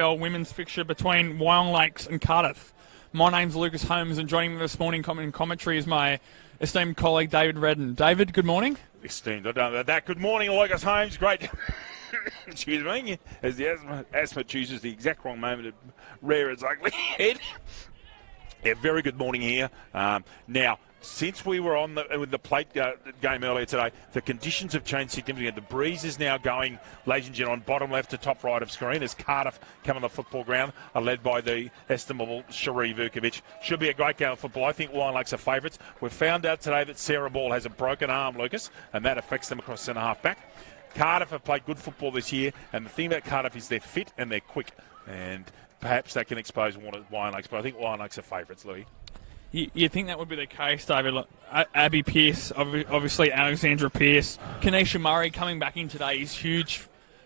AFL women's fixture between Wyong Lakes and Cardiff. My name's Lucas Holmes, and joining me this morning in commentary is my esteemed colleague David Redden. David, good morning. Esteemed, I don't know that. Good morning, Lucas Holmes. Great. Excuse me, as the asthma chooses the exact wrong moment to rear its ugly head. Yeah, very good morning here. Now, since we were on with the plate game earlier today, the conditions have changed significantly. The breeze is now going, ladies and gentlemen, bottom left to top right of screen as Cardiff come on the football ground, are led by the estimable Cherie Vukovic. Should be a great game of football. I think Wyong Lakes are favourites. We've found out today that Sarah Ball has a broken arm, Lucas, and that affects them across centre-half back. Cardiff have played good football this year, and the thing about Cardiff is they're fit and they're quick, and perhaps they can expose Wyong Lakes, but I think Wyong Lakes are favourites, Louis. You think that would be the case, David? Look, Abby Pearce, obviously Alexandra Pearce. Kanisha Murray coming back in today is huge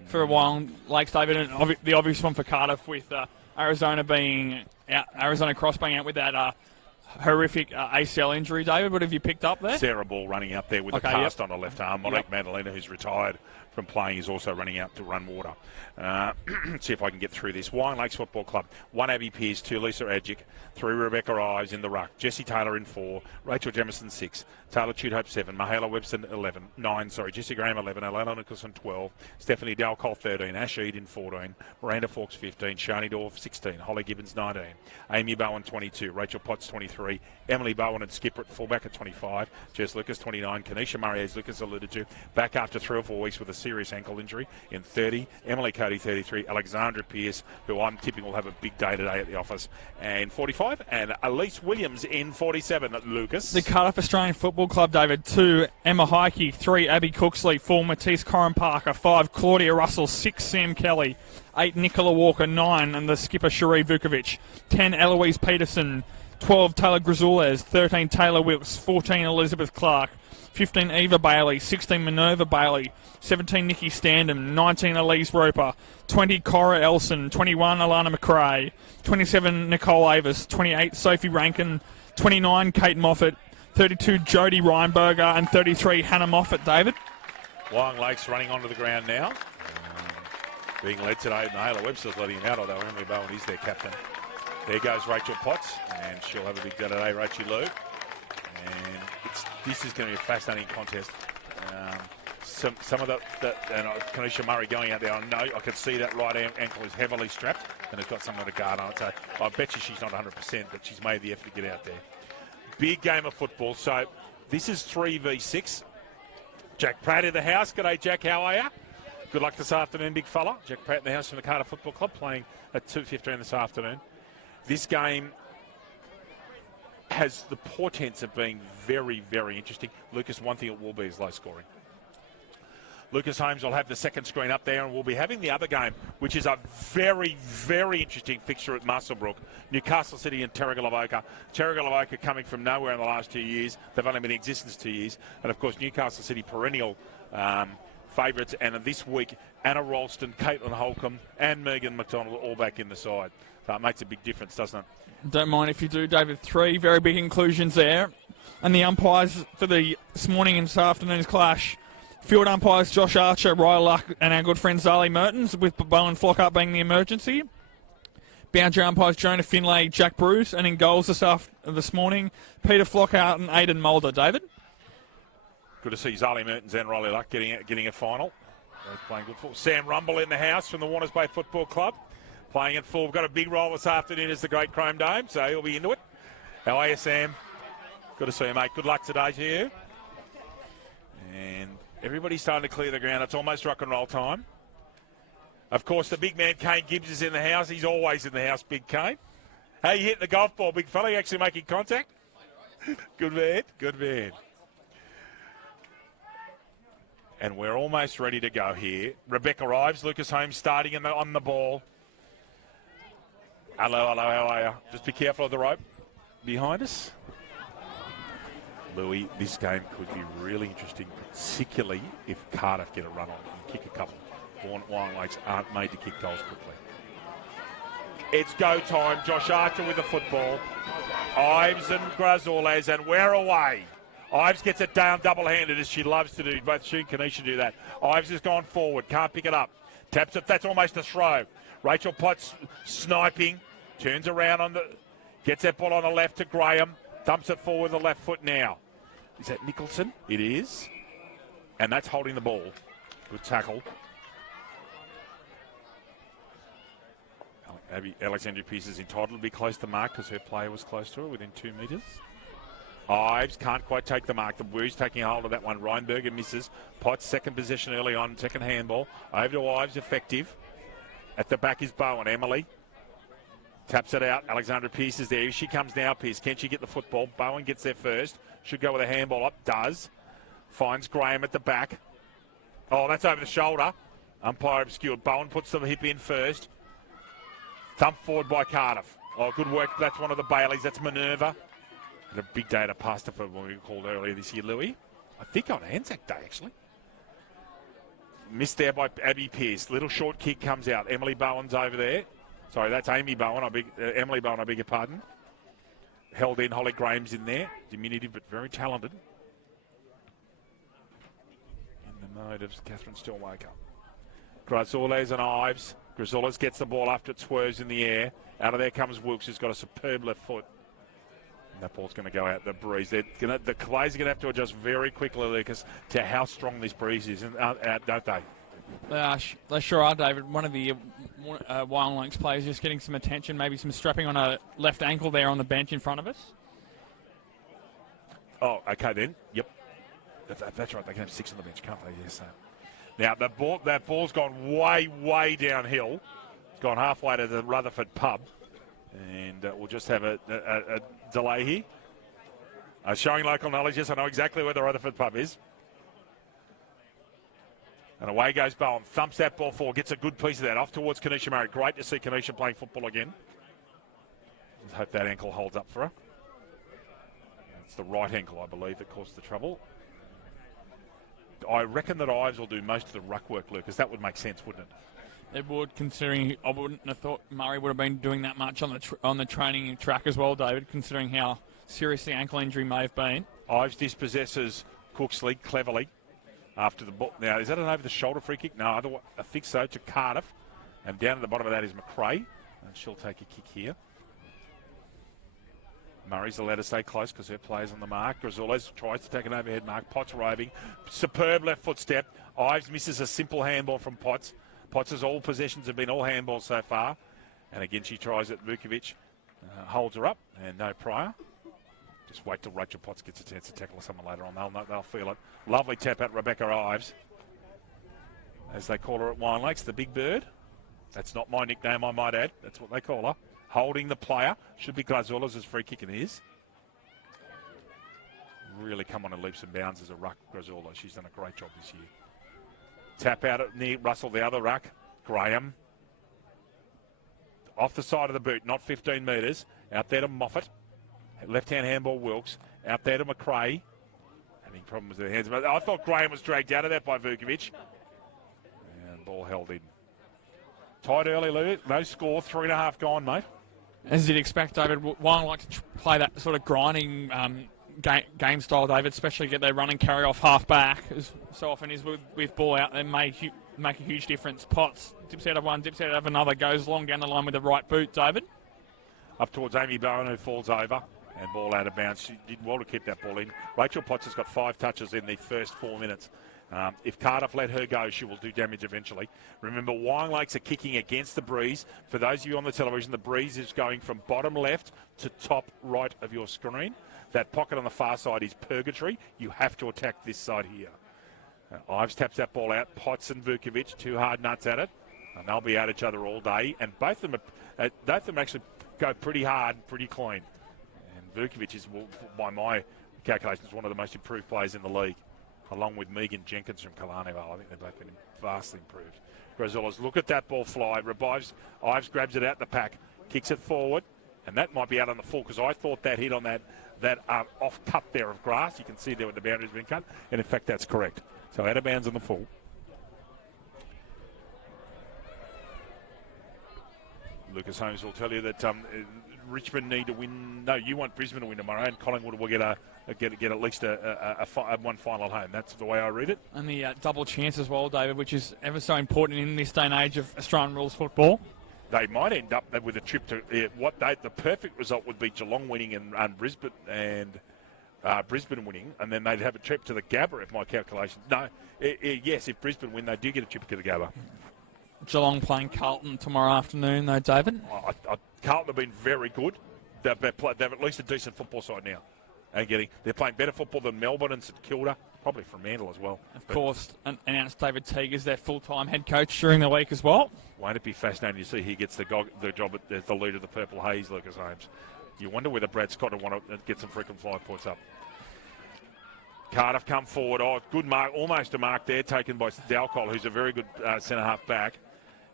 for Wyong Lakes, David, and the obvious one for Cardiff with Arizona Cross being out with that horrific ACL injury. David, what have you picked up there? Sarah Ball running up there with a cast on her left arm. Monique Madalena, who's retired from playing, is also running out to run water. See if I can get through this. Wyong Lakes Football Club, 1 Abby Pearce, 2 Lisa Adjic, 3 Rebecca Ives in the ruck, Jessie Taylor in 4, Rachel Jamison 6, Taylor Tudhope 7, Mahela Webster 9, Jessie Graham 11, Alana Nicholson 12, Stephanie Dalcol 13, Ash Eden 14, Miranda Fawkes 15, Shani Dorf 16, Holly Gibbons 19, Amy Bowen 22, Rachel Potts 23, Emily Bowen and skipper at fullback at 25, Jess Lucas 29, Kanisha Murray, as Lucas alluded to, back after 3 or 4 weeks with a serious ankle injury in 30, Emily Cody 33, Alexandra Pearce, who I'm tipping will have a big day today at the office, and 45, and Elise Williams in 47, Lucas. The Cardiff Australian Football Club, David, 2 Emma Heike, 3 Abby Cooksley, 4 Matisse Corin Parker, 5 Claudia Russell, 6 Sam Kelly, 8 Nicola Walker, 9 and the skipper Cherie Vukovic, 10 Eloise Peterson, 12 Taylor Grizules, 13 Taylor Wilkes, 14 Elizabeth Clark, 15 Eva Bailey, 16 Minerva Bailey, 17 Nikki Standham, 19 Elise Roper, 20 Cora Elson, 21 Alana McRae, 27 Nicole Avis, 28 Sophie Rankin, 29 Kate Moffat, 32 Jodie Reinberger, and 33 Hannah Moffat. David? Wyong Lakes running onto the ground now. Being led today, Mahela Webster's letting him out, although Emily Bowen is their captain. There goes Rachel Potts, and she'll have a big day today, Rachel Lou. And this is going to be a fascinating contest. Some of and Kanisha Murray going out there, I can see that right ankle is heavily strapped and has got someone to guard on it. So I bet you she's not 100%, but she's made the effort to get out there. Big game of football. So this is 3v6. Jack Pratt in the house. G'day, Jack. How are you? Good luck this afternoon, big fella. Jack Pratt in the house from the Cardiff Football Club, playing at 2:15 this afternoon. This game has the portents of being very, very interesting. Lucas, one thing it will be is low scoring. Lucas Holmes will have the second screen up there, and we'll be having the other game, which is a very, very interesting fixture at Muswellbrook. Newcastle City and Terrigal-Avoca. Terrigal-Avoca coming from nowhere in the last 2 years. They've only been in existence 2 years. And, of course, Newcastle City perennial favourites. And this week, Anna Ralston, Caitlin Holcomb and Megan McDonald all back in the side. So it makes a big difference, doesn't it? Don't mind if you do, David. 3 very big inclusions there. And the umpires for this morning and this afternoon's clash. Field umpires Josh Archer, Ryan Luck, and our good friend Zali Mertens, with Bowen Flockhart being the emergency. Boundary umpires Jonah Finlay, Jack Bruce, and in goals this morning, Peter Flockhart and Aidan Mulder. David? Good to see Zali Mertens and Riley Luck getting a final. Both playing good football. Sam Rumble in the house from the Warners Bay Football Club, playing at full. We've got a big role this afternoon as the Great Chrome Dome, so he'll be into it. How are you, Sam? Good to see you, mate. Good luck today to you. And everybody's starting to clear the ground. It's almost rock and roll time. Of course, the big man, Kane Gibbs, is in the house. He's always in the house, Big Kane. How you hitting the golf ball, big fella? You actually making contact? Good man. Good man. And we're almost ready to go here. Rebecca Ives, Lucas Holmes starting on the ball. Hello, how are you? Just be careful of the rope behind us. Louis, this game could be really interesting, particularly if Cardiff get a run on and kick a couple. Wyong Lakes aren't made to kick goals quickly. It's go time. Josh Archer with the football. Ives and Grizules, and we're away. Ives gets it down double-handed, as she loves to do. Both she and Kanisha do that. Ives has gone forward, can't pick it up. Taps it, that's almost a throw. Rachel Potts sniping. Turns around gets that ball on the left to Graham. Dumps it forward with the left foot now. Is that Nicholson? It is. And that's holding the ball. Good tackle. Alexandria Pearce is entitled to be close to the mark because her player was close to her, within 2 metres. Ives can't quite take the mark. The Blues taking a hold of that one. Reinberger misses. Potts second position early on, second handball. Over to Ives, effective. At the back is Bowen. Emily taps it out. Alexandra Pearce is there. Here she comes now, Pearce. Can she get the football? Bowen gets there first. Should go with a handball up. Does. Finds Graham at the back. Oh, that's over the shoulder. Umpire obscured. Bowen puts the hip in first. Thump forward by Cardiff. Oh, good work. That's one of the Baileys. That's Minerva. Had a big day at Pasta for when we called earlier this year, Louis. I think on Anzac Day, actually. Missed there by Abby Pearce. Little short kick comes out. Emily Bowen's over there. Sorry, that's Amy Bowen. Emily Bowen, I beg your pardon. Held in. Holly Graham's in there. Diminutive, but very talented. In the mode of Catherine Stillwaker. Grazorles and Ives. Grazorles gets the ball after it swerves in the air. Out of there comes Wilkes, who's got a superb left foot. And that ball's going to go out the breeze. The Clays are going to have to adjust very quickly, Lucas, to how strong this breeze is, don't they? They sure are, David. One of the Wyong Lakes players just getting some attention, maybe some strapping on a left ankle there on the bench in front of us. Oh, okay then. Yep. That's right. They can have 6 on the bench, can't they? Yes. Now, that ball's gone way, way downhill. It's gone halfway to the Rutherford pub. And we'll just have a delay here. Showing local knowledge, yes, I know exactly where the Rutherford pub is. And away goes Bowen. Thumps that ball forward. Gets a good piece of that. Off towards Kanisha Murray. Great to see Kanisha playing football again. Let's hope that ankle holds up for her. It's the right ankle, I believe, that caused the trouble. I reckon that Ives will do most of the ruck work, Lucas. That would make sense, wouldn't it? It would, considering I wouldn't have thought Murray would have been doing that much on the training track as well, David, considering how serious the ankle injury may have been. Ives dispossesses Cooksley cleverly after the ball. Now, is that an over-the-shoulder free kick? No, I think so, to Cardiff. And down at the bottom of that is McRae. And she'll take a kick here. Murray's allowed to stay close because her player's on the mark. Grazorles tries to take an overhead mark. Potts roving. Superb left foot step. Ives misses a simple handball from Potts. Potts' all possessions have been all handballs so far. And again, she tries it. Vukovic holds her up. And no prior. Just wait till Rachel Potts gets a chance to tackle someone later on. They'll feel it. Lovely tap at Rebecca Ives. As they call her at Wyong Lakes, the big bird. That's not my nickname, I might add. That's what they call her. Holding the player. Should be Grazorles' free kick, and is. Really come on in leaps and bounds as a ruck, Grazorles. She's done a great job this year. Tap out at near Russell, the other ruck. Graham. Off the side of the boot, not 15 metres. Out there to Moffat. Left-hand handball, Wilkes. Out there to McRae. Having problems with their hands. I thought Graham was dragged out of that by Vukovic. And ball held in. Tied early, Lou. No score. 3.5 gone, mate. As you'd expect, David, Wyong like to play that sort of grinding game style, David, especially get their run and carry off half back, as so often is with ball out, they make a huge difference. Potts dips out of one, dips out of another, goes long down the line with the right boot, David. Up towards Amy Bowen, who falls over, and ball out of bounds. She did well to keep that ball in. Rachel Potts has got 5 touches in the first 4 minutes. If Cardiff let her go, she will do damage eventually. Remember, Wyong Lakes are kicking against the breeze. For those of you on the television, the breeze is going from bottom left to top right of your screen. That pocket on the far side is purgatory. You have to attack this side here. Ives taps that ball out. Potts and Vukovic, 2 hard nuts at it. And they'll be at each other all day. And both of them actually go pretty hard, pretty clean. And Vukovic is, by my calculations, one of the most improved players in the league, along with Megan Jenkins from Kalanival. I think they've both been vastly improved. Grazorles, look at that ball fly. Ives grabs it out the pack, kicks it forward, and that might be out on the full because I thought that hit on that off cut there of grass. You can see there where the boundary's been cut, and in fact that's correct. So out of bounds on the full. Lucas Holmes will tell you that Richmond need to win. No, you want Brisbane to win tomorrow, and Collingwood will get at least one final home. That's the way I read it. And the double chance as well, David, which is ever so important in this day and age of Australian rules football. they might end up with a trip to the perfect result would be Geelong winning and Brisbane winning, and then they'd have a trip to the Gabba if my calculations. No, yes, if Brisbane win, they do get a trip to the Gabba. Geelong playing Carlton tomorrow afternoon, though, David. Carlton have been very good. They've at least a decent football side now. And they're playing better football than Melbourne and St Kilda, probably Fremantle as well. Of course, announced David Teague as their full-time head coach during the week as well. Won't it be fascinating to see he gets the job as the leader of the Purple Haze, Lucas Holmes? You wonder whether Brad Scott will want to get some frequent fly points up. Cardiff come forward. Oh, good mark, almost a mark there taken by Dalcol, who's a very good centre-half back.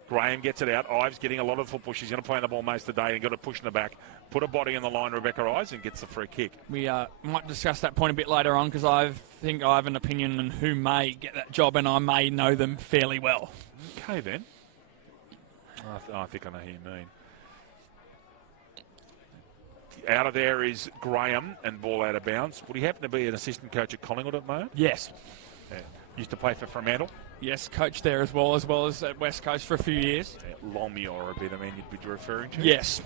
Graham gets it out. Ives getting a lot of football. She's going to play the ball most of the day and got to push in the back. Put a body in the line, Rebecca Ives, and gets the free kick. We might discuss that point a bit later on because I think I have an opinion on who may get that job and I may know them fairly well. Okay, then. I think I know who you mean. Out of there is Graham and ball out of bounds. Would he happen to be an assistant coach at Collingwood at the moment? Yes. Yeah. Used to play for Fremantle? Yes, coached there as well as at West Coast for a few years. Longmuir would be the man you'd be referring to? Yes.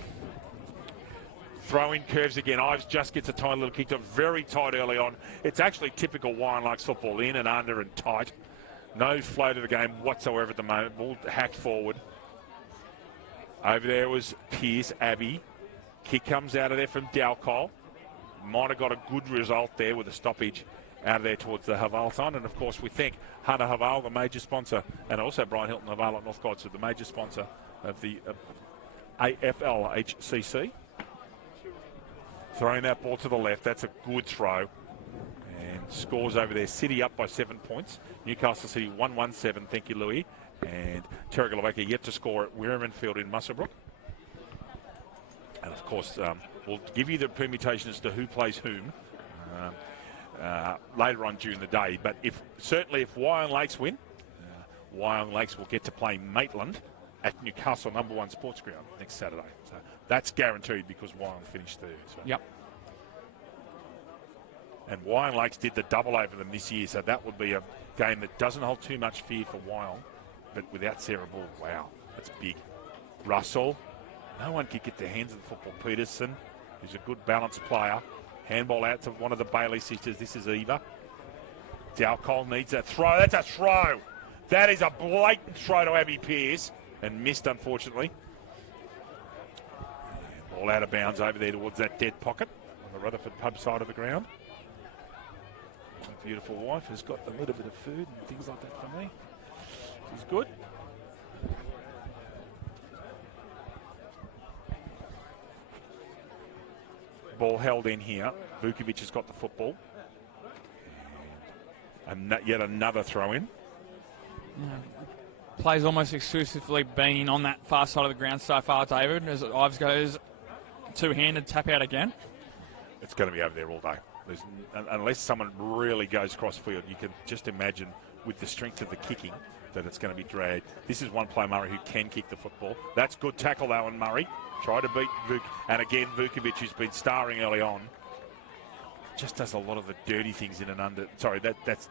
Throw-in curves again. Ives just gets a tiny little kick to very tight early on. It's actually typical Wyong football, in and under and tight. No flow to the game whatsoever at the moment. Ball hacked forward. Over there was Pierce, Abbey. Kick comes out of there from Dalcol. Might have got a good result there with a stoppage out of there towards the Haval sign. And, of course, we thank Hunter Haval, the major sponsor, and also Brian Hilton Haval at Northcote, the major sponsor of the AFL HCC. Throwing that ball to the left. That's a good throw. And scores over there. City up by 7 points. Newcastle City 1-1-7. Thank you, Louis. And Terrigalawaka yet to score at Wirraman Field in Muswellbrook. And, of course, we'll give you the permutation as to who plays whom later on during the day. But if Wyong Lakes win, Wyong Lakes will get to play Maitland at Newcastle #1 Sports Ground next Saturday. So that's guaranteed because Wyong finished third. So. Yep. And Wyong Lakes did the double over them this year, so that would be a game that doesn't hold too much fear for Wyong. But without Sarah Ball, wow, that's big. Russell, no one could get their hands on the football. Peterson, who's a good balanced player. Handball out to one of the Bailey sisters. This is Eva. Dalcol needs a throw. That's a throw. That is a blatant throw to Abby Pearce. And missed, unfortunately. And ball out of bounds over there towards that dead pocket on the Rutherford pub side of the ground. My beautiful wife has got a little bit of food and things like that for me. She's good. Ball held in here. Vukovic has got the football. And yet another throw-in. Yeah. Play's almost exclusively been on that far side of the ground so far, David, as Ives goes two-handed tap out again. It's going to be over there all day. Unless someone really goes cross-field, you can just imagine with the strength of the kicking that it's going to be dragged. This is one player, Murray, who can kick the football. That's good tackle, though, on Murray. Try to beat Vuk. And again, Vukovic, who's been starring early on, just does a lot of the dirty things in and under. Sorry, that's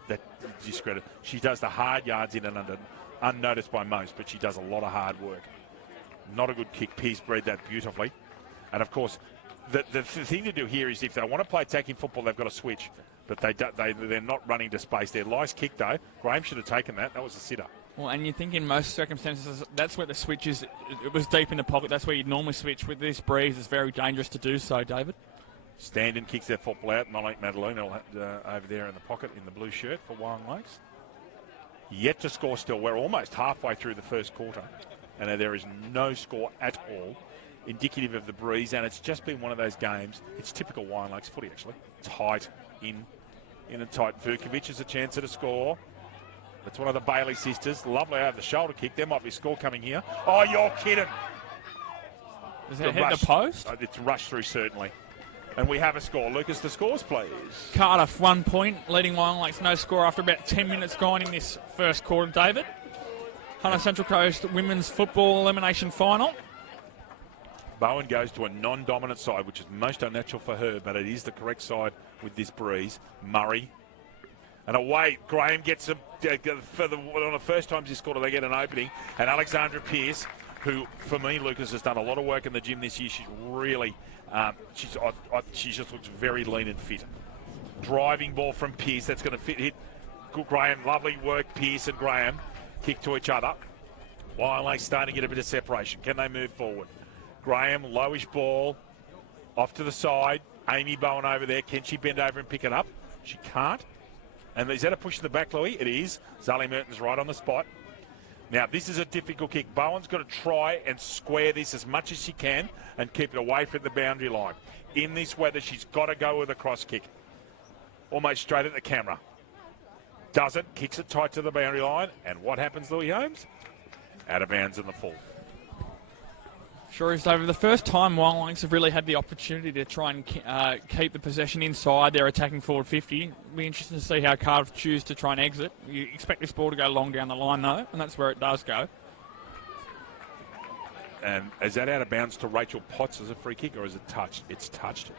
discredit. She does the hard yards in and under, unnoticed by most, but she does a lot of hard work. Not a good kick. Pearce bred that beautifully. And, of course, the thing to do here is if they want to play attacking football, they've got to switch. But they're not running to space. Their nice kick, though. Graham should have taken that. That was a sitter. Well, and you think in most circumstances, that's where the switch is. It was deep in the pocket. That's where you'd normally switch. With this breeze, it's very dangerous to do so, David. Standen kicks that football out. Monique Madeline over there in the pocket in the blue shirt for Wyong Lakes. Yet to score still. We're almost halfway through the first quarter. And there is no score at all. Indicative of the breeze. And it's just been one of those games. It's typical Wyong Lakes footy, actually. Tight in and tight. Vukovic has a chance at a score. That's one of the Bailey sisters. Lovely over the shoulder kick. There might be a score coming here. Oh, you're kidding. Does it hit the post? It's rushed through, certainly. And we have a score. Lucas, the scores, please. Cardiff, 1 point, leading Wyong Lakes, no score after about 10 minutes gone in this first quarter, David. Hunter Central Coast Women's Football Elimination Final. Bowen goes to a non-dominant side, which is most unnatural for her, but it is the correct side with this breeze. Murray. And away, Graham gets one of the first times he scored, they get an opening. And Alexandra Pearce who, for me, Lucas, has done a lot of work in the gym this year. She's really, she just looks very lean and fit. Driving ball from Pearce, that's going to hit good Graham. Lovely work, Pearce and Graham. Kick to each other. Wyong starting to get a bit of separation. Can they move forward? Graham, lowish ball, off to the side. Amy Bowen over there. Can she bend over and pick it up? She can't. And is that a push in the back, Louis? It is. Zali Merton's right on the spot. Now, this is a difficult kick. Bowen's got to try and square this as much as she can and keep it away from the boundary line. In this weather, she's got to go with a cross kick. Almost straight at the camera. Doesn't. Kicks it tight to the boundary line. And what happens, Louis Holmes? Out of bounds in the full. Sure is, David. The first time Wyong have really had the opportunity to try and keep the possession inside their attacking forward 50. It'll be interesting to see how Cardiff choose to try and exit. You expect this ball to go long down the line, though, and that's where it does go. And is that out of bounds to Rachel Potts as a free kick, or is it touched? It's touched.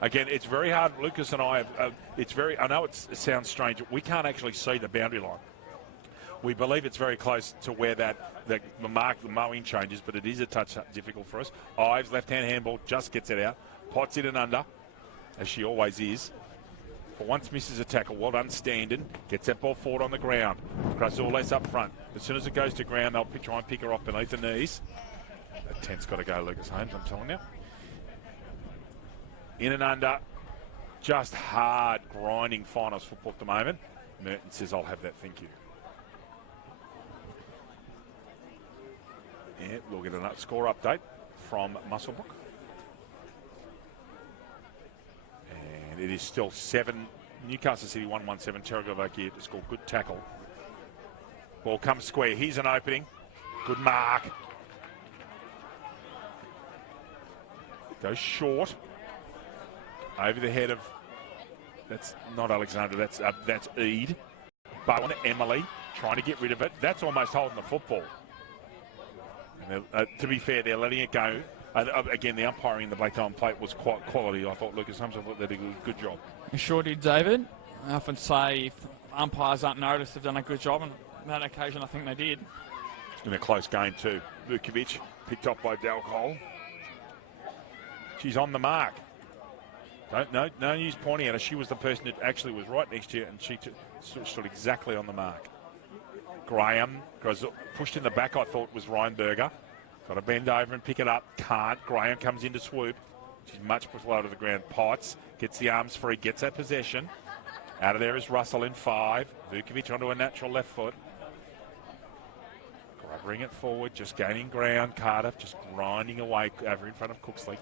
Again, it's very hard. Lucas and I have, I know it sounds strange. We can't actually see the boundary line. We believe it's very close to where the mowing changes, but it is a touch difficult for us. Ives, left-hand handball, just gets it out. Potts in and under, as she always is. For once misses a tackle. Well done, Standen. Gets that ball forward on the ground. Grazules up front. As soon as it goes to ground, they'll try and pick her off beneath the knees. That 10's got to go, Lucas Holmes, I'm telling you. In and under. Just hard, grinding finals football at the moment. Merton says, I'll have that, thank you. Yeah, we'll get a score update from Muswellbrook. And it is still 7. Newcastle City 1-1-7. Terragovoki to score. Good tackle. Ball comes square. Here's an opening. Good mark. Goes short. Over the head of... That's not Alexander. That's Eid. Bowen, Emily, trying to get rid of it. That's almost holding the football. To be fair, they're letting it go. Again, the umpiring in the black diamond plate was quite quality. I thought Lucas Holmes, I thought they did a good job. You sure did, David. I often say if umpires aren't noticed, they've done a good job, and on that occasion I think they did. In a close game too. Vukovic picked up by Dalcol. She's on the mark. No use pointing at her. She was the person that actually was right next to her, and she stood exactly on the mark. Graham pushed in the back. I thought was Reinberger. Got to bend over and pick it up. Can't. Graham comes into swoop. She's much below to the ground. Potts gets the arms free. Gets that possession. Out of there is Russell in 5. Vukovic onto a natural left foot. Bring it forward. Just gaining ground. Cardiff just grinding away over in front of Cooksley.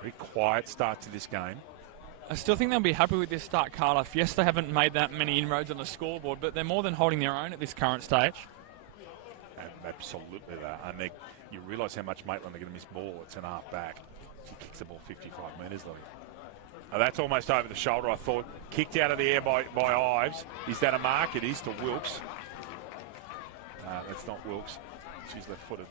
Very quiet start to this game. I still think they'll be happy with this start, Cardiff. Yes, they haven't made that many inroads on the scoreboard, but they're more than holding their own at this current stage. And absolutely that. And you realise how much Maitland are going to miss ball. It's an half back. She kicks the ball 55 metres, Louis. That's almost over the shoulder, I thought. Kicked out of the air by Ives. Is that a mark? It is to Wilkes. That's not Wilkes. She's left-footed.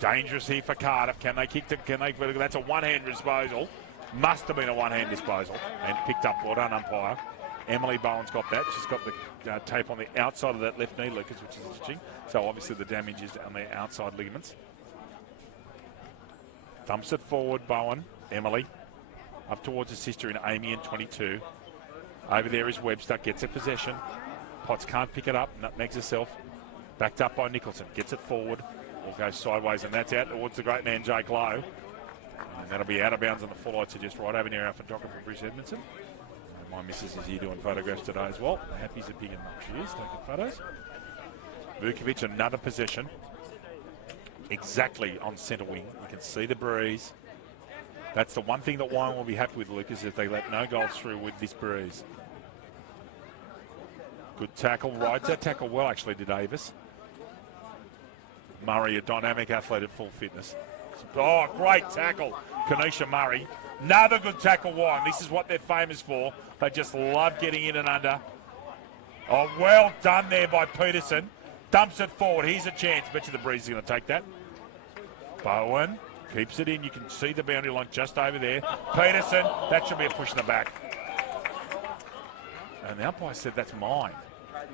Dangerous here for Cardiff. Can they kick it? That's a one-hand disposal. Must have been a one-hand disposal. And picked up. Well done, umpire. Emily Bowen's got that. She's got the tape on the outside of that left knee, Lucas, which is interesting. So obviously the damage is on the outside ligaments. Dumps it forward, Bowen. Emily. Up towards her sister in Amy in 22. Over there is Webster. Gets a possession. Potts can't pick it up. Nutmegs herself. Backed up by Nicholson. Gets it forward. Or goes sideways, and that's out towards the great man, Jake Lowe. And that'll be out of bounds on the full, I'd suggest, right over near our photographer, Bruce Edmondson. And my missus is here doing photographs today as well. Happy as a pig in luck she is, taking photos. Vukovic, another possession. Exactly on centre wing. You can see the breeze. That's the one thing that Wyong will be happy with, Lucas, if they let no goals through with this breeze. Good tackle. Rides that tackle well, actually, to Davis. Murray, a dynamic athlete at full fitness. Oh, great tackle, Kanisha Murray. Another good tackle, Wyong. This is what they're famous for. They just love getting in and under. Oh, well done there by Peterson. Dumps it forward. Here's a chance. Bet you the breeze is going to take that. Bowen keeps it in. You can see the boundary line just over there. Peterson, that should be a push in the back. And the umpire said that's mine.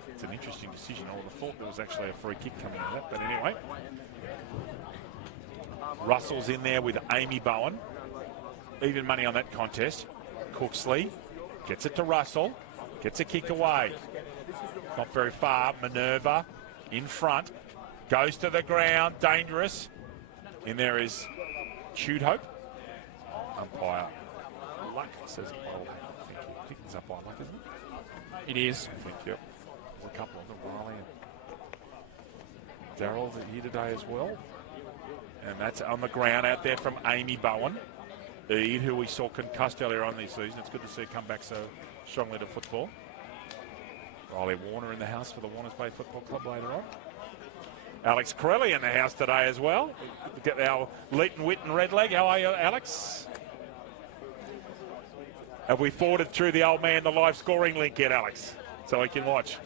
It's an interesting decision. I would have thought there was actually a free kick coming out of that, but anyway. Russell's in there with Amy Bowen. Even money on that contest. Cooksley gets it to Russell. Gets a kick away. Not very far. Minerva in front. Goes to the ground. Dangerous. In there is Shoot Hope. Umpire Luck says, oh, thank you. I think it's umpire Luck, isn't it? It is. Thank you. There's a couple of them. Riley and Darrell's here today as well. And that's on the ground out there from Amy Bowen. Ede, who we saw concussed earlier on this season. It's good to see her come back so strongly to football. Riley Warner in the house for the Warners Bay Football Club later on. Alex Corelli in the house today as well. Get our Leighton Witten red leg. How are you, Alex? Have we forwarded through the old man the live scoring link yet, Alex? So we can watch.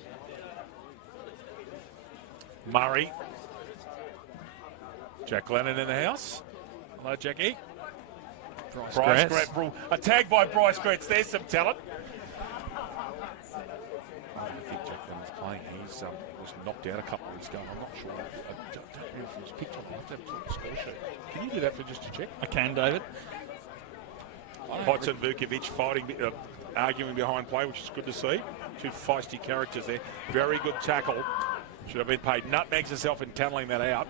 Murray. Jack Lennon in the house. Hello, Jackie. Bryce Gretz. A tag by Bryce Gretz. There's some talent. I don't think Jack Lennon's playing. He's was knocked out a couple of weeks ago. I'm not sure. I don't know if he was picked on. I have to have a look at the score sheet. Can you do that for just a check? I can, David. Potts and Vukovic fighting, arguing behind play, which is good to see. Two feisty characters there. Very good tackle. Should have been paid. Nutmegs herself in tunneling that out.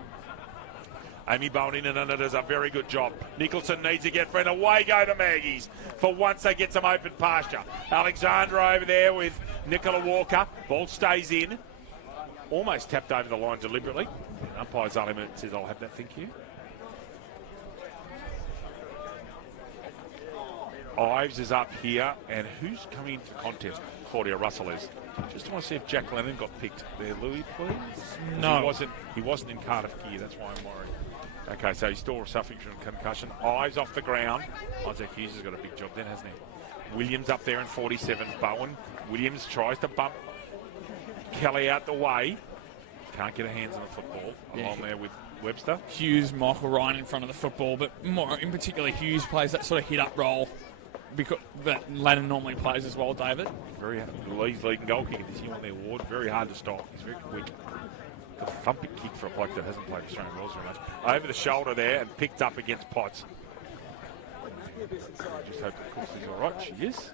Amy Bowen in and does a very good job. Nicholson needs to get for an away go to Maggies. For once they get some open pasture. Alexandra over there with Nicola Walker. Ball stays in. Almost tapped over the line deliberately. Umpire Zaliman says, I'll have that, thank you. Ives is up here. And who's coming into the contest? Claudia Russell is. Just want to see if Jack Lennon got picked there, Louis, please. No. He wasn't in Cardiff gear, that's why I'm worried. Okay, so he's still suffering from concussion. Ives off the ground. Isaac Hughes has got a big job then, hasn't he? Williams up there in 47. Bowen. Williams tries to bump Kelly out the way. Can't get her hands on the football. Along there with Webster. Hughes, Michael Ryan in front of the football, but more in particular, Hughes plays that sort of hit-up role because that Lennon normally plays as well, David. Very Lee's leading goal kicker this year won the award. Very hard to stop. He's very quick. Got a thumping kick for a bloke that hasn't played Australian rules very much. Over the shoulder there and picked up against Potts. Just hope that Cooksley's all right. She is.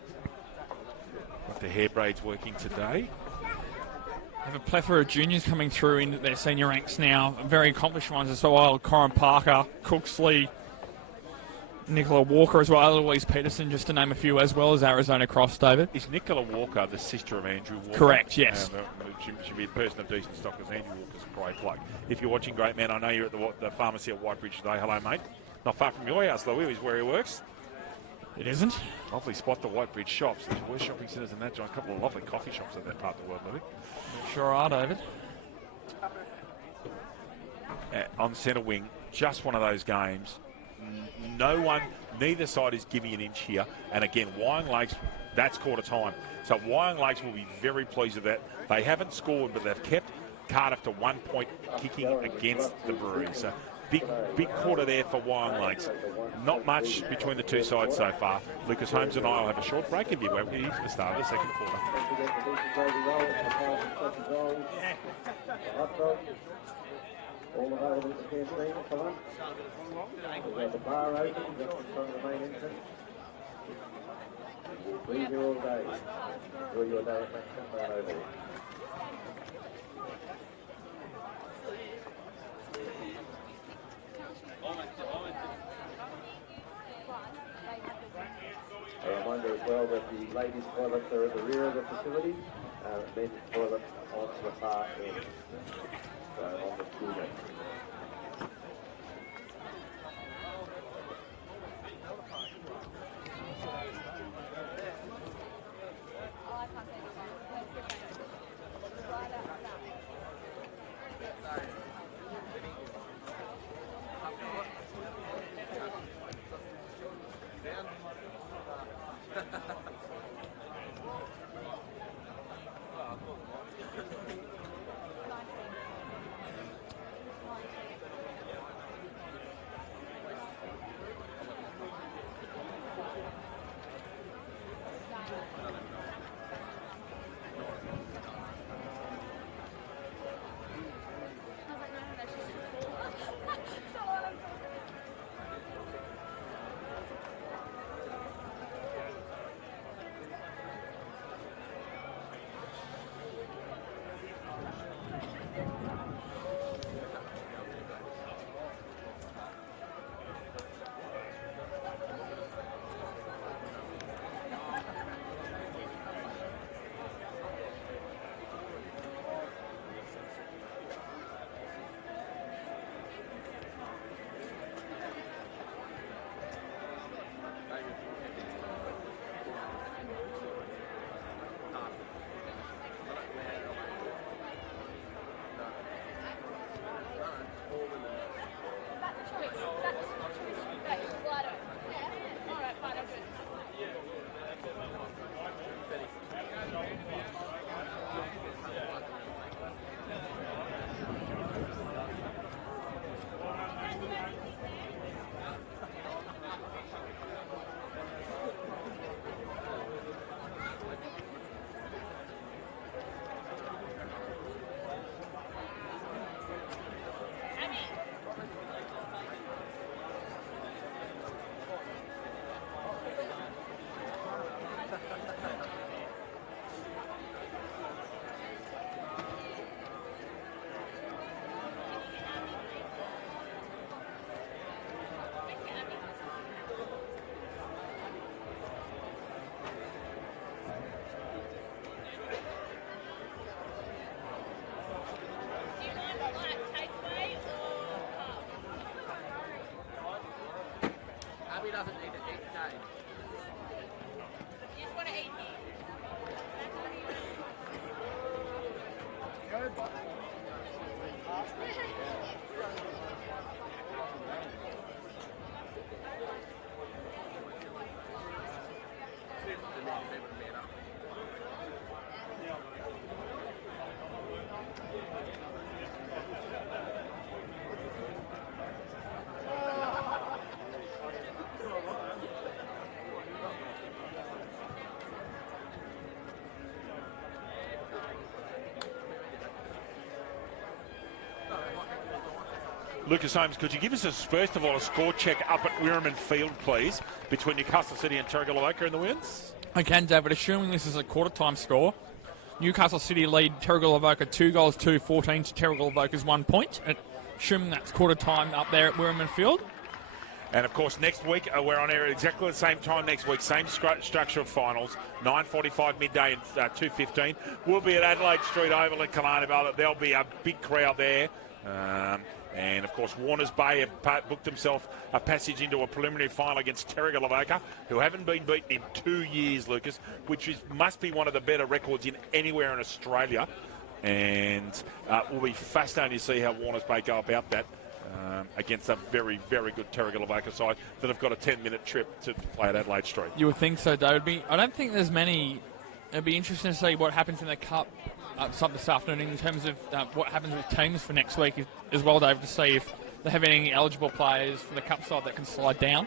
Got the hair braids working today. They have a plethora of juniors coming through into their senior ranks now. Very accomplished ones as well. Corin Parker, Cooksley, Nicola Walker as well, Eloise Peterson, just to name a few, as well as Arizona Cross, David. Is Nicola Walker the sister of Andrew Walker? Correct, yes. She should be a person of decent stock, because Andrew Walker's a great bloke. If you're watching, great man, I know you're at the pharmacy at Whitebridge today. Hello, mate. Not far from your house, Louis, is where he works. It isn't. Lovely spot, the Whitebridge shops. There's worse shopping centres than that, John. A couple of lovely coffee shops in that part of the world, Louis. Sure are, David. On centre wing, just one of those games. Neither side is giving an inch here. And again, Wyong Lakes, that's quarter time. So Wyong Lakes will be very pleased with that. They haven't scored, but they've kept Cardiff to 1 point kicking against the Breweries. So big quarter there for Wyong Lakes. Not much between the two sides so far. Lucas Holmes and I will have a short break if you will. We're here for the start of the second quarter. All available at the canteen for lunch. We've got the bar open just in front of the main entrance. We'll be here all day. Enjoy your day at Maxton Bar over. A reminder as well that the ladies' toilets are at the rear of the facility, men's toilet on the far end. So on the school day. Lucas Holmes, could you give us, first of all, a score check up at Wirraman Field, please, between Newcastle City and Turrigallowoka in the wins? I can, David. Assuming this is a quarter-time score, Newcastle City lead Turrigallowoka 2 goals, 2-14 to Turrigallowoka's 1 point. Assuming that's quarter-time up there at Wirraman Field. And, of course, next week, we're on air at exactly the same time next week. Same structure of finals, 9:45 midday and 2:15. We'll be at Adelaide Street Oval in Killarney. There'll be a big crowd there. And, of course, Warners Bay have booked themselves a passage into a preliminary final against Turrigallowoka, who haven't been beaten in 2 years, Lucas, which must be one of the better records in anywhere in Australia. And it will be fascinating to see how Warners Bay go about that against a very, very good Turrigallowoka side that have got a 10-minute trip to play at Adelaide Street. You would think so, David. I don't think there's many. It'd be interesting to see what happens in the Cup this afternoon in terms of what happens with teams for next week as well, David, to see if they have any eligible players for the Cup side that can slide down.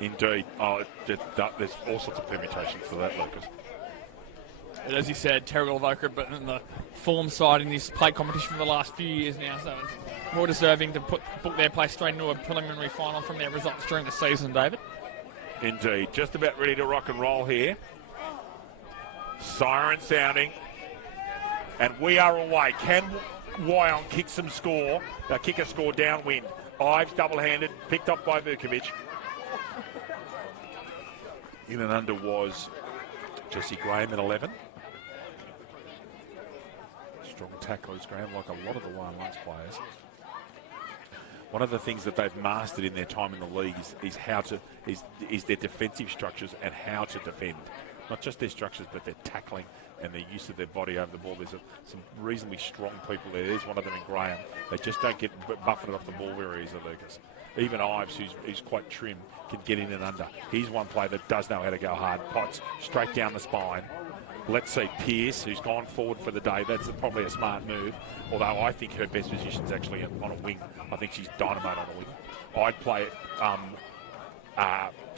Indeed. There's all sorts of permutations for that, Lucas. But as you said, Turrigallowoka, but in the form side in this play competition for the last few years now, so it's more deserving to book their place straight into a preliminary final from their results during the season, David. Indeed. Just about ready to rock and roll here. Siren sounding. And we are away. Can Wyong kick a score downwind? Ives double-handed, picked up by Vukovic. In and under was Jesse Graham at 11. Strong tacklers, Graham, like a lot of the Wyong players. One of the things that they've mastered in their time in the league is their defensive structures and how to defend. Not just their structures, but their tackling and their use of their body over the ball. There's some reasonably strong people there. There's one of them in Graham. They just don't get buffeted off the ball very easily, Lucas. Even Ives, who's quite trim, can get in and under. He's one player that does know how to go hard. Potts, straight down the spine. Let's see Pearce, who's gone forward for the day. That's probably a smart move, although I think her best position is actually on a wing. I think she's dynamite on a wing. I'd play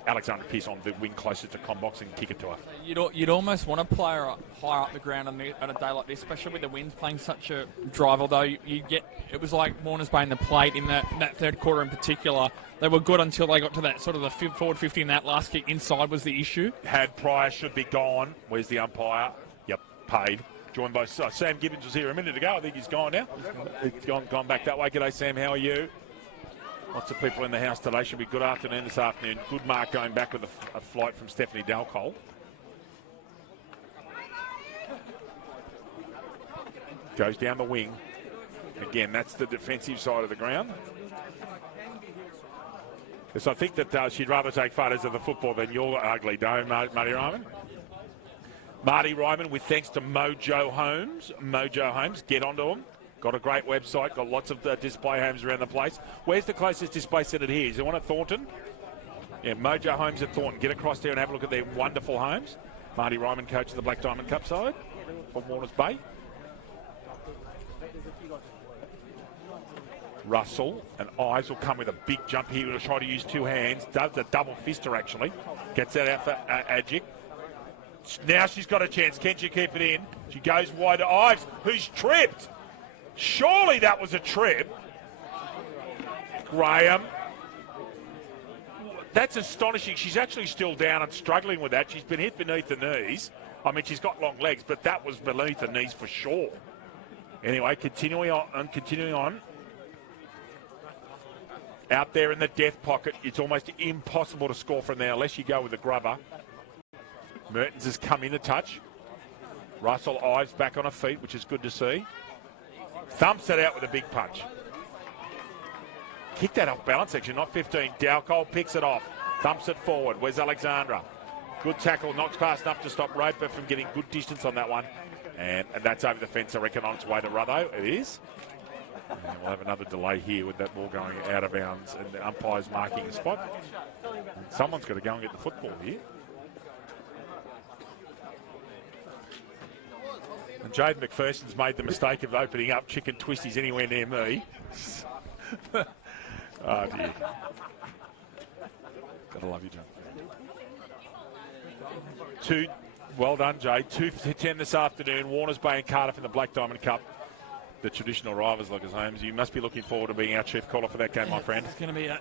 Alexander Pearce on the wing closer to combox and kick it to her. You'd almost want to play her higher up the ground on a day like this, especially with the winds playing such a drive. Although it was like Warners Bay in the plate in that third quarter in particular. They were good until they got to that sort of the forward 50, and that last kick inside was the issue. Had Pryor should be gone. Where's the umpire? Yep, paid. Joined by Sam Gibbons was here a minute ago. I think he's gone now. He's gone back that way. G'day, Sam. How are you? Lots of people in the house today. Should be good afternoon this afternoon. Good mark going back with a flight from Stephanie Dalcol. Goes down the wing. Again, that's the defensive side of the ground. Because I think that she'd rather take photos of the football than your ugly dome, Marty Ryman. Marty Ryman, with thanks to Mojo Homes. Mojo Homes, get onto them. Got a great website, got lots of display homes around the place. Where's the closest display centre here? Is there one at Thornton? Yeah, Mojo Homes at Thornton. Get across there and have a look at their wonderful homes. Marty Ryman, coach of the Black Diamond Cup side from Warners Bay. Russell and Ives will come with a big jump here. He'll try to use two hands. Does a double fister, actually. Gets that out for Adjic. Now she's got a chance. Can she keep it in? She goes wide to Ives, who's tripped. Surely that was a trip. Graham. That's astonishing. She's actually still down and struggling with that. She's been hit beneath the knees. I mean, she's got long legs, but that was beneath the knees for sure. Anyway, continuing on. Out there in the death pocket, it's almost impossible to score from there unless you go with a grubber. Mertens has come in to touch. Russell Ives back on her feet, which is good to see. Thumps it out with a big punch. Kick that off balance section, not 15. Dalcol picks it off. Thumps it forward. Where's Alexandra? Good tackle, not fast enough to stop Roper from getting good distance on that one. And that's over the fence, I reckon, on its way to Rutho. It is. And we'll have another delay here with that ball going out of bounds and the umpire's marking a spot. And someone's got to go and get the football here. And Jade McPherson's made the mistake of opening up chicken twisties anywhere near me. Oh, dear. Gotta love you, John. Well done, Jade. 2:10 this afternoon. Warners Bay and Cardiff in the Black Diamond Cup. The traditional rivals, Lucas Holmes. You must be looking forward to being our chief caller for that game, my friend. It's going to be an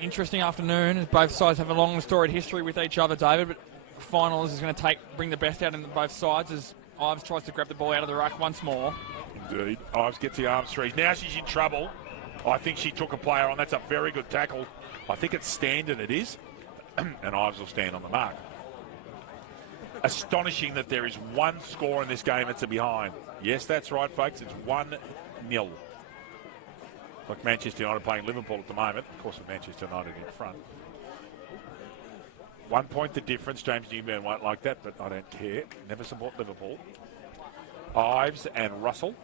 interesting afternoon as both sides have a long storied history with each other, David. But finals is going to bring the best out in both sides as Ives tries to grab the ball out of the ruck once more. Indeed. Ives gets the arms freeze. Now she's in trouble. I think she took a player on. That's a very good tackle. I think it's standard, it is. And Ives will stand on the mark. Astonishing that there is one score in this game. It's a behind. Yes, that's right, folks. It's 1-0. Like Manchester United playing Liverpool at the moment. Of course, with Manchester United in front. 1 point the difference. James Newburn won't like that, but I don't care. Never support Liverpool. Ives and Russell.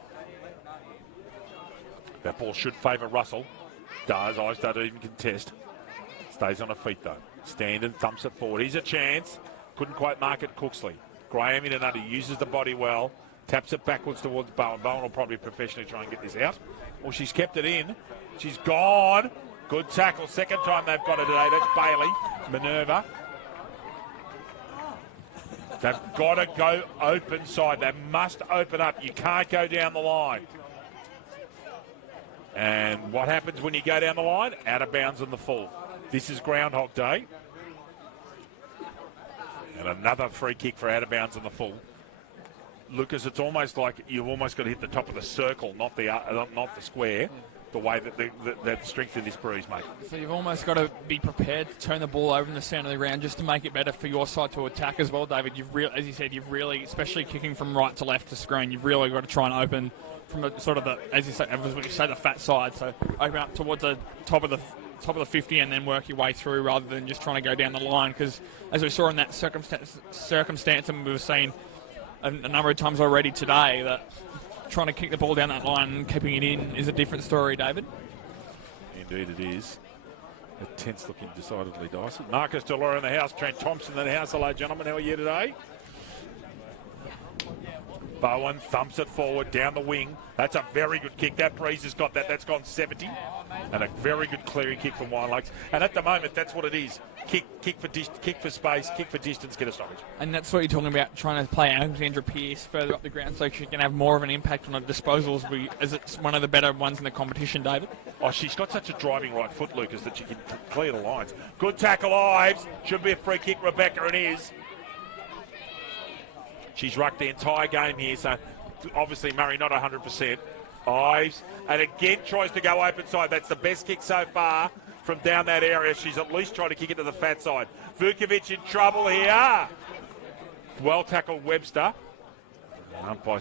That ball should favour Russell. Does. Ives doesn't even contest. Stays on her feet, though. Stand thumps it forward. Here's a chance. Couldn't quite mark it, Cooksley. Graham in and under. Uses the body well. Taps it backwards towards Bowen. Bowen will probably professionally try and get this out. Well, she's kept it in. She's gone. Good tackle. Second time they've got it today. That's Bailey. Minerva. They've got to go open side. They must open up. You can't go down the line. And what happens when you go down the line? Out of bounds on the full. This is Groundhog Day. And another free kick for out of bounds on the full. Lucas, it's almost like you've almost got to hit the top of the circle, not the square, the way that strength of this bruise, mate. So you've almost got to be prepared to turn the ball over in the centre of the ground just to make it better for your side to attack as well, David. As you said, you've really, especially kicking from right to left to screen, you've really got to try and open from the sort of the, as you say, the fat side. So open up towards the top of the 50 and then work your way through rather than just trying to go down the line. Because as we saw in that circumstance and we've seen a number of times already today, that trying to kick the ball down that line and keeping it in is a different story, David. Indeed it is. The tent's looking decidedly dicey. Marcus Delora in the house. Trent Thompson in the house. Hello, gentlemen. How are you today? Bowen thumps it forward down the wing. That's a very good kick. That Breeze has got that. That's gone 70. And a very good clearing kick from Wyong. And at the moment, that's what it is. Kick for space, kick for distance, get a stoppage. And that's what you're talking about, trying to play Alexandra Pearce further up the ground so she can have more of an impact on the disposals as it's one of the better ones in the competition, David. Oh, she's got such a driving right foot, Lucas, that she can clear the lines. Good tackle, Ives. Should be a free kick, Rebecca, and is. She's rucked the entire game here, so obviously Murray not 100%. Ives, and again tries to go open side. That's the best kick so far from down that area. She's at least trying to kick it to the fat side. Vukovic in trouble here. Well tackled, Webster. Umpire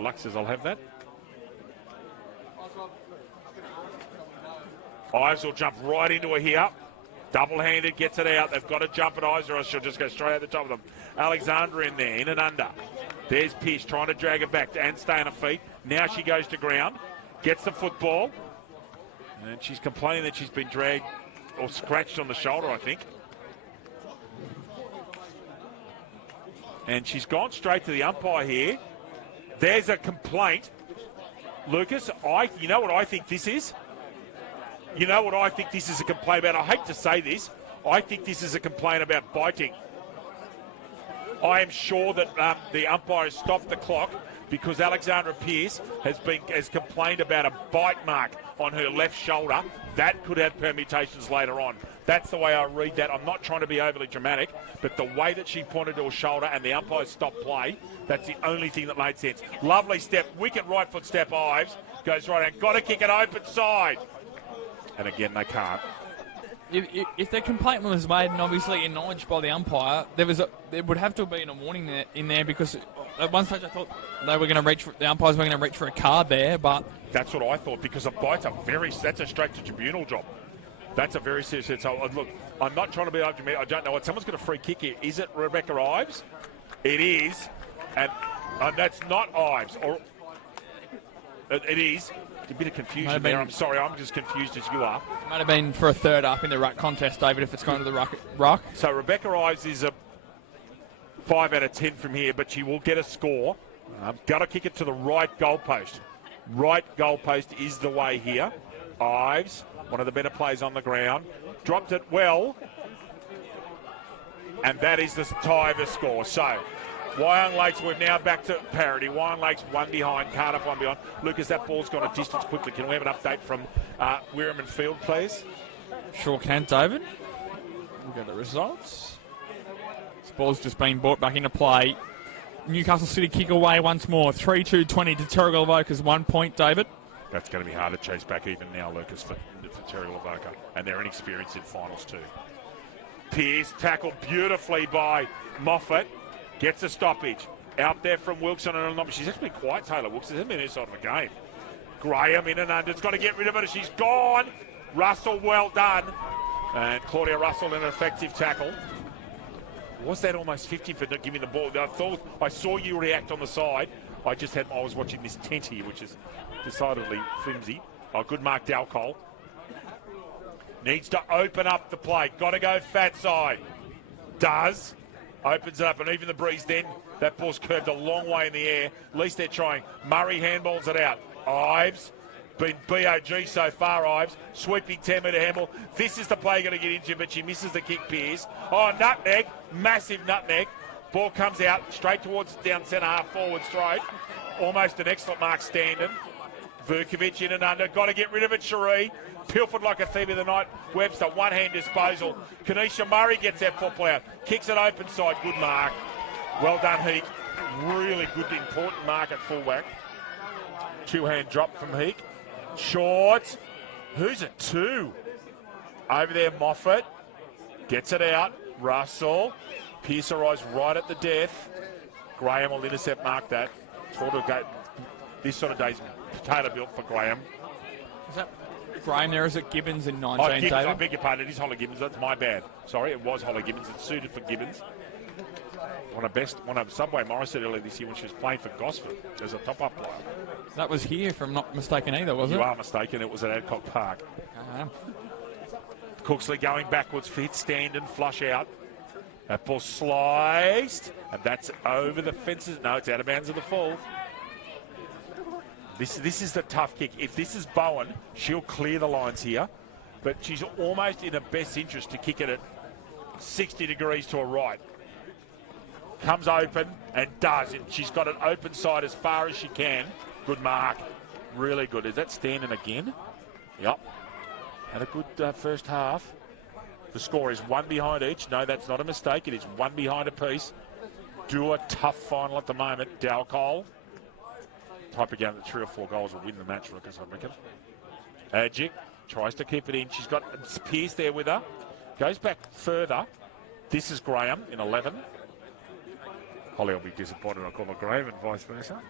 Luck says, I'll have that. Ives will jump right into her here. Double-handed, gets it out. They've got to jump at Ives or else she'll just go straight at the top of them. Alexandra in there, in and under. There's Pearce trying to drag her back and stay on her feet. Now she goes to ground, gets the football, and she's complaining that she's been dragged or scratched on the shoulder, I think. And she's gone straight to the umpire here. There's a complaint. Lucas, you know what I think this is? You know what I think this is a complaint about? I hate to say this. I think this is a complaint about biting. I am sure that the umpire has stopped the clock because Alexandra Pearce has complained about a bite mark on her left shoulder. That could have permutations later on. That's the way I read that. I'm not trying to be overly dramatic, but the way that she pointed to her shoulder and the umpire stopped play, that's the only thing that made sense. Lovely step, wicked right foot step, Ives. Goes right out, got to kick it open side. And again, they can't. If the complaint was made and obviously acknowledged by the umpire, there would have to have been a warning in there because at one stage I thought the umpires were going to reach for a card there, but that's what I thought because a bite's that's a straight to tribunal job. That's a very serious hit. So, look, I'm not trying to be up to me. I don't know what. Someone's got a free kick here. Is it Rebecca Ives? It is. And that's not Ives. Or it is. A bit of confusion there. I'm sorry. I'm just confused as you are. Might have been for a third up in the ruck contest, David, if it's gone to the ruck. So Rebecca Ives is a 5 out of 10 from here, but she will get a score. Got to kick it to the right goalpost. Right goalpost is the way here. Ives, one of the better players on the ground, dropped it well, and that is the tie of the score. So Wyong Lakes, we're now back to parity. Wyong Lakes one behind, Cardiff one behind. Lucas, that ball's gone a distance quickly. Can we have an update from Wirraman Field, please? Sure can, David. We'll get the results. This ball's just been brought back into play. Newcastle City kick away once more. 3-2-20 to Terrigal Evokers. 1 point, David. That's going to be hard to chase back even now, Lucas, for Terrigal Evoker. And they're inexperienced in finals too. Pearce tackled beautifully by Moffat. Gets a stoppage. Out there from Wilson. And she's actually been quiet, Taylor Wilson. Hasn't been her side of the game. Graham in and under. It's got to get rid of it. She's gone. Russell, well done. And Claudia Russell, an effective tackle. Was that almost 50 for not giving the ball? I saw you react on the side. I was watching this tent here, which is decidedly flimsy. Oh, good mark, Dalcol. Needs to open up the play. Got to go fat side. Does. Opens it up, and even the breeze then, that ball's curved a long way in the air. At least they're trying. Murray handballs it out. Ives. Been BOG so far, Ives. Sweeping 10-metre handball. This is the play you're going to get into, but she misses the kick, Pearce. Oh, nutmeg. Massive nutmeg. Ball comes out straight towards down centre half forward straight. Almost an excellent mark, Standen. Vukovic in and under. Got to get rid of it, Cherie. Pilfered like a thief of the night. Webster, one-hand disposal. Kanisha Murray gets that football out. Kicks it open side. Good mark. Well done, Heek. Really good, important mark at fullback. Two-hand drop from Heek. Short. Who's it to? Over there, Moffat. Gets it out. Russell. Pearce arrives right at the death. Graham will intercept, mark that. This sort of day's potato built for Graham. Is that Graham there? Is it Gibbons in 19, Gibbons, David? I beg your pardon. It is Holly Gibbons. That's my bad. Sorry, it was Holly Gibbons. It's suited for Gibbons. One of Subway Morris said earlier this year when she was playing for Gosford as a top-up player. That was here, if I'm not mistaken either, was it? You are mistaken. It was at Adcock Park. Cooksley going backwards, fit, stand and flush out. That ball sliced, and that's over the fences. No, it's out of bounds of the full. This is the tough kick. If this is Bowen, she'll clear the lines here, but she's almost in her best interest to kick it at 60 degrees to her right. Comes open and does. And she's got an open side as far as she can. Good mark. Really good. Is that Standen again? Yep. Had a good first half. The score is one behind each. No, that's not a mistake. It is one behind a piece. Do a tough final at the moment. Dalcol. Type of game that 3 or 4 goals will win the match, Lucas, I reckon. Adjic tries to keep it in. She's got Pearce there with her. Goes back further. This is Graham in 11. Holly will be disappointed I call her Graham and vice versa.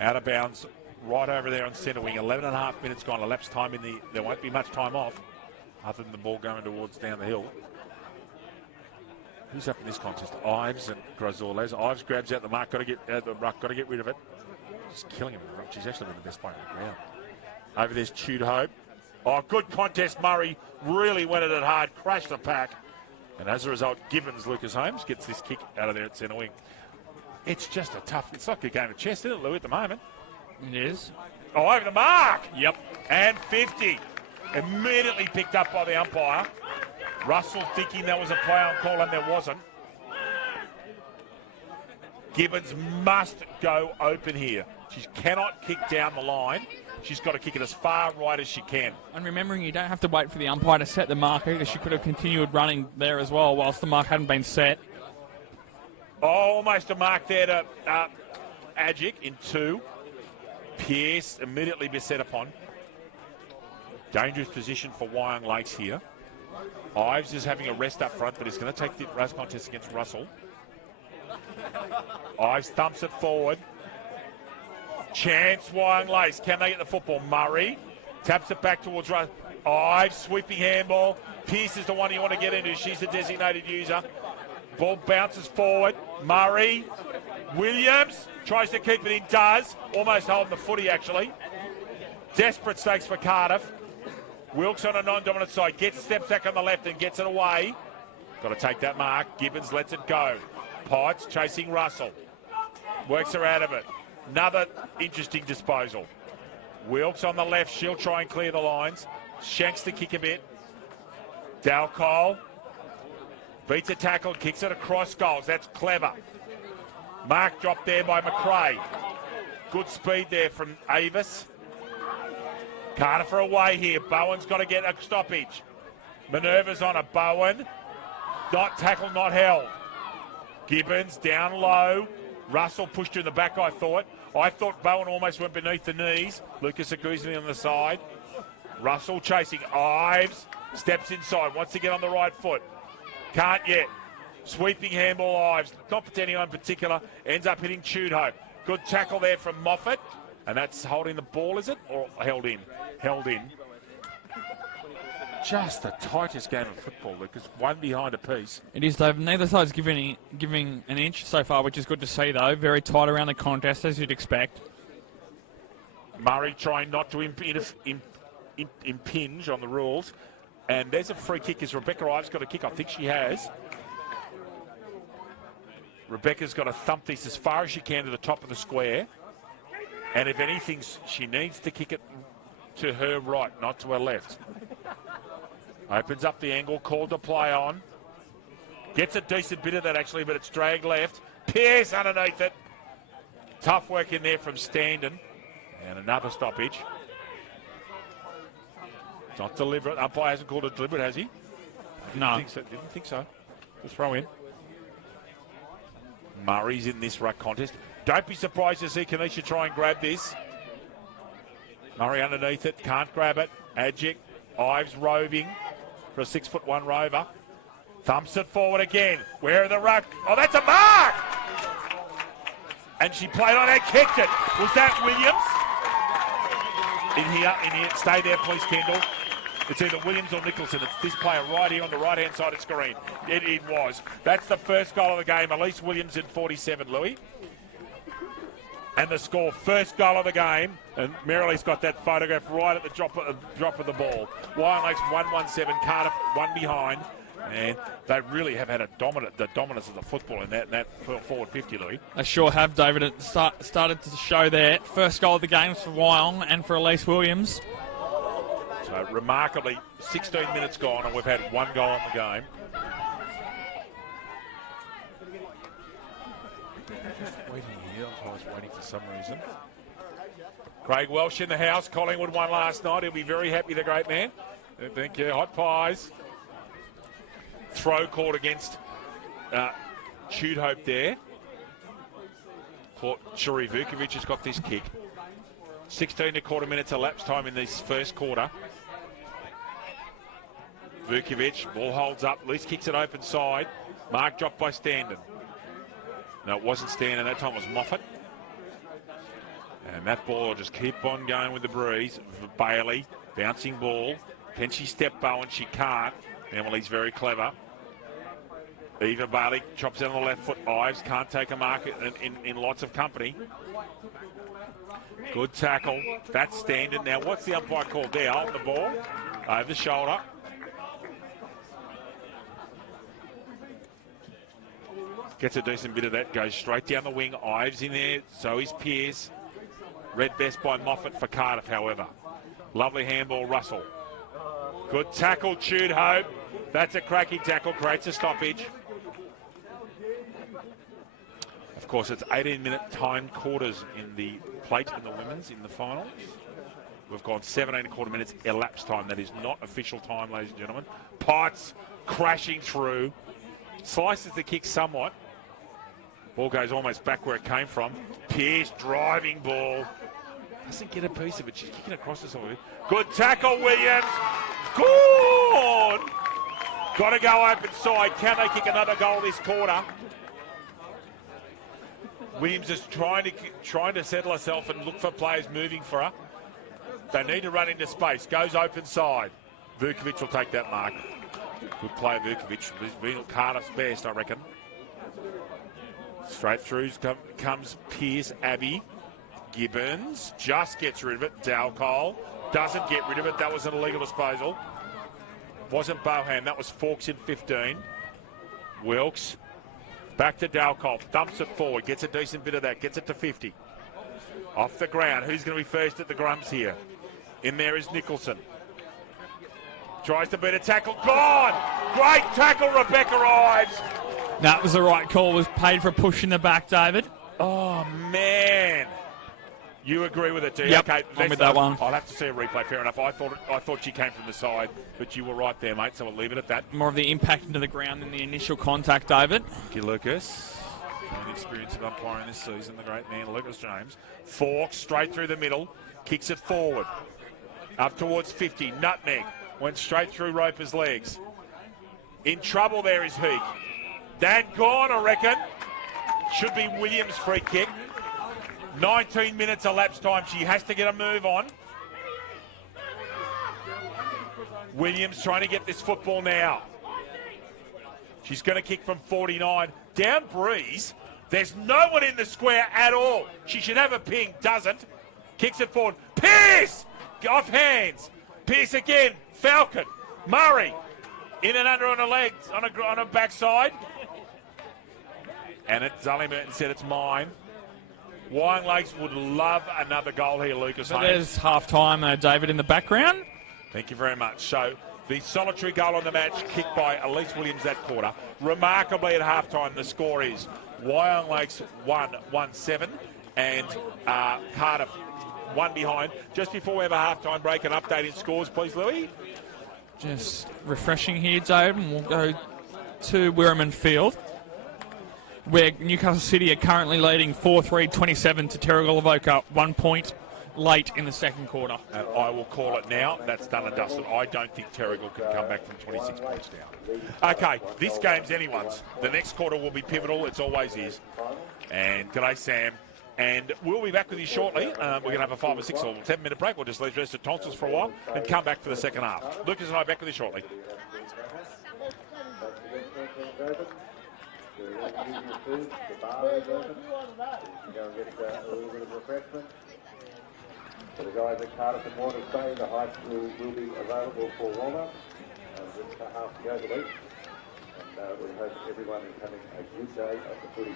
Out of bounds, right over there on centre wing. 11.5 minutes gone. Elapsed time in the. There won't be much time off, other than the ball going towards down the hill. Who's up in this contest? Ives and Grazorles. Ives grabs out the mark. Got to get out the ruck. Got to get rid of it. Just killing him in the ruck. She's actually been the best player on the ground. Over there's Tude Hope. Oh, good contest. Murray really went at it hard. Crashed the pack. And as a result, Gibbons, Lucas Holmes, gets this kick out of there at centre wing. It's just a tough. It's like a game of chess, isn't it, Lou, at the moment? It is. Oh, over the mark. Yep. And 50. Immediately picked up by the umpire. Russell thinking that was a play on call, and there wasn't. Gibbons must go open here. She cannot kick down the line. She's got to kick it as far right as she can. And remembering, you don't have to wait for the umpire to set the mark either. She could have continued running there as well whilst the mark hadn't been set. Oh, almost a mark there to Adjic in 2. Pearce immediately beset upon. Dangerous position for Wyong Lakes here. Ives is having a rest up front, but he's going to take the race contest against Russell. Ives thumps it forward. Chance, Wyong Lakes. Can they get the football? Murray Taps it back towards Russ. Ives, sweeping handball. Pearce is the one you want to get into. She's the designated user. Ball bounces forward. Murray. Williams tries to keep it in. Does. Almost holding the footy, actually. Desperate stakes for Cardiff. Wilkes on a non-dominant side. Steps back on the left and gets it away. Got to take that mark. Gibbons lets it go. Potts chasing Russell. Works her out of it. Another interesting disposal. Wilkes on the left. She'll try and clear the lines. Shanks to kick a bit. Dalcole beats a tackle, kicks it across goals. That's clever. Mark dropped there by McRae. Good speed there from Avis. Cardiff are away here. Bowen's got to get a stoppage. Minerva's on a Bowen. Not tackled, not held. Gibbons down low. Russell pushed her in the back, I thought. Bowen almost went beneath the knees. Lucas Aguzzi on the side. Russell chasing. Ives steps inside. Wants to get on the right foot. Can't yet. Sweeping handball Ives. Not to anyone in particular. Ends up hitting Tudhope. Good tackle there from Moffat. And that's holding the ball, is it? Or held in? Held in. Just the tightest game of football, Lucas. One behind a piece. It is, Dave. Neither side's giving an inch so far, which is good to see, though. Very tight around the contest, as you'd expect. Murray trying not to impinge on the rules. And there's a free kick as Rebecca Ives got a kick. I think she has. Rebecca's got to thump this as far as she can to the top of the square. And if anything, she needs to kick it to her right, not to her left. Opens up the angle, called to play on. Gets a decent bit of that, actually, but it's dragged left. Pearce underneath it. Tough work in there from Standen. And another stoppage. Not deliberate. Umpire hasn't called it deliberate, has he? No. Didn't think so. Just throw in. Murray's in this ruck contest. Don't be surprised to see Kanisha try and grab this. Murray underneath it. Can't grab it. Adjic. Ives roving for a 6'1" rover. Thumps it forward again. Where are the ruck? Oh, that's a mark! And she played on and kicked it. Was that Williams? In here. Stay there, please, Kendall. It's either Williams or Nicholson. It's this player right here on the right-hand side of the screen. It was. That's the first goal of the game. Elise Williams in 47, Louis. And the score, first goal of the game. And Merrill's got that photograph right at the drop of the ball. Wyong Lakes 1-1-7, Cardiff 1 behind. And they really have had the dominance of the football in that forward 50, Louis. They sure have, David. It started to show there. First goal of the game for Wyong and for Elise Williams. So remarkably, 16 minutes gone and we've had one goal in the game. Just waiting here. I was waiting for some reason. Craig Welsh in the house. Collingwood won last night. He'll be very happy, the great man. Thank you. Hot pies. Throw called against Tudhope there. Shuri Vukovic has got this kick. 16 minutes elapsed time in this first quarter. Vukovic, ball holds up. Least kicks it open side. Mark dropped by Standen. No, it wasn't Standen. That time it was Moffat. And that ball will just keep on going with the breeze. Bailey, bouncing ball. Can she step Bowen? She can't. Emily's very clever. Eva Bailey chops out on the left foot. Ives can't take a mark in lots of company. Good tackle. That's Standen. Now, what's the umpire called there? Holding the ball over the shoulder. Gets a decent bit of that. Goes straight down the wing. Ives in there. So is Pearce. Read best by Moffat for Cardiff, however. Lovely handball, Russell. Good tackle, Tudhope. That's a cracking tackle. Creates a stoppage. Of course, it's 18-minute timed quarters in the plate in the women's in the final. We've gone 17.25 minutes elapsed time. That is not official time, ladies and gentlemen. Potts crashing through. Slices the kick somewhat. Ball goes almost back where it came from. Pearce driving ball. Doesn't get a piece of it. She's kicking across to somebody. Good tackle, Williams. Good. Got to go open side. Can they kick another goal this quarter? Williams is trying to settle herself and look for players moving for her. They need to run into space. Goes open side. Vukovic will take that mark. Good play, Vukovic. He's been Cardiff's best, I reckon. Straight through comes Pierce, Abbey. Gibbons just gets rid of it. Dalcole doesn't get rid of it. That was an illegal disposal. Wasn't Bohan. That was Fawkes in 15. Wilkes. Back to Dalcole. Dumps it forward. Gets a decent bit of that. Gets it to 50. Off the ground. Who's going to be first at the grums here? In there is Nicholson. Tries to beat a tackle. Gone! Great tackle, Rebecca Ives. That was the right call. Was paid for push in the back, David. Oh, man. You agree with it, do you? Yep, Okay, I'm with that one. I'll have to see a replay. Fair enough. I thought she came from the side, but you were right there, mate, so we'll leave it at that. More of the impact into the ground than the initial contact, David. Thank you, Lucas. The experience of umpiring this season, the great man, Lucas James. Fawkes straight through the middle. Kicks it forward. Up towards 50. Nutmeg. Went straight through Roper's legs. In trouble there is Heek. That gone, I reckon. Should be Williams' free kick. 19 minutes elapsed time. She has to get a move on. Williams trying to get this football now. She's going to kick from 49. Down breeze. There's no one in the square at all. She should have a ping. Doesn't. Kicks it forward. Pierce! Off hands. Pierce again. Falcon. Murray. In and under on her legs. On a backside. And Zully Merton said it's mine. Wyong Lakes would love another goal here, Lucas. So there's half-time, David, in the background. Thank you very much. So the solitary goal on the match, kicked by Elise Williams that quarter. Remarkably at half-time, the score is Wyong Lakes 1-1-7 and Cardiff 1 behind. Just before we have a half-time break, an update in scores, please, Louis. Just refreshing here, David, and we'll go to Wirraman Field, where Newcastle City are currently leading 4-3-27 to Terragolavoka, 1 point late in the second quarter. And I will call it now. That's done and dusted. I don't think Terrigal can come back from 26 points down. Okay, this game's anyone's. The next quarter will be pivotal. It always is. And g'day, Sam. And we'll be back with you shortly. We're going to have a 5 or 6 or 7-minute break. We'll just leave the rest of tonsils for a while and come back for the second half. Lucas and I are back with you shortly. Food, the bar is open. You go and get a little bit of refreshment. For the guys at Cardiff and Warner's Bay, the high school will be available for warm-up. Just a half to go to each. And we hope everyone is having a good day of the footy.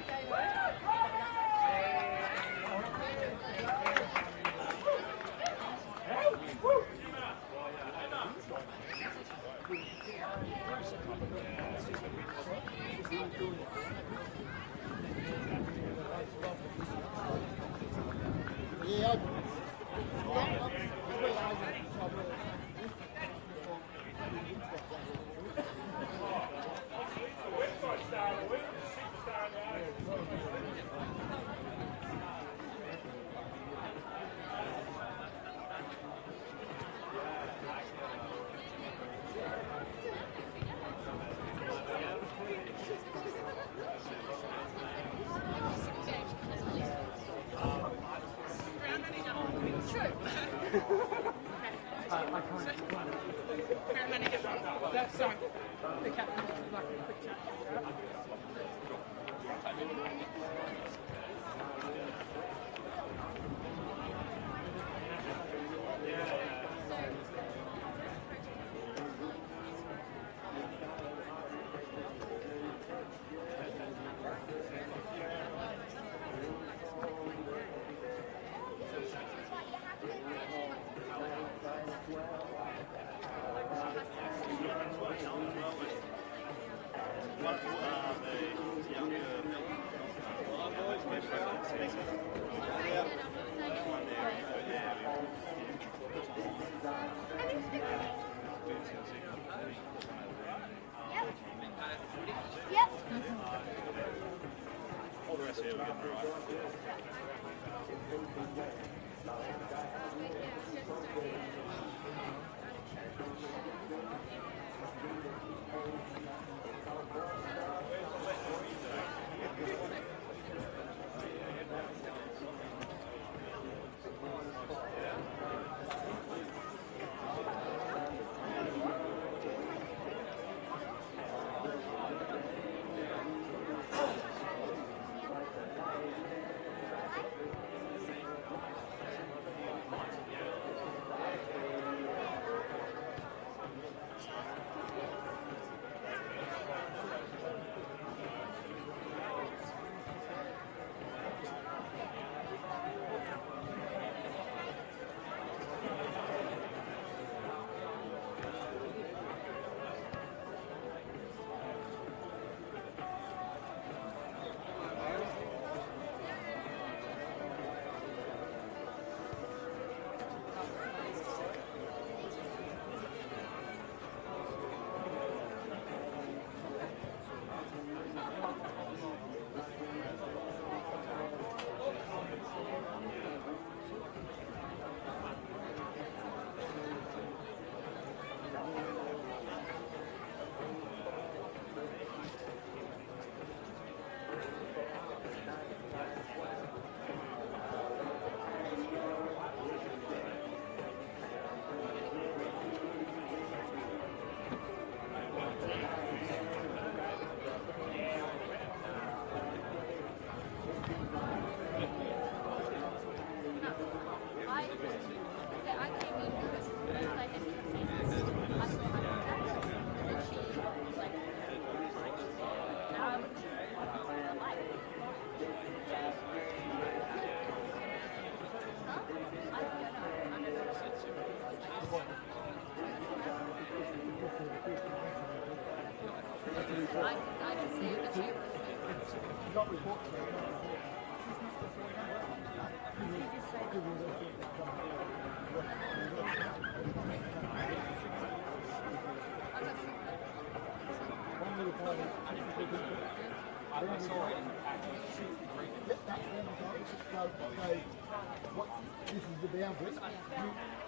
This is the boundary.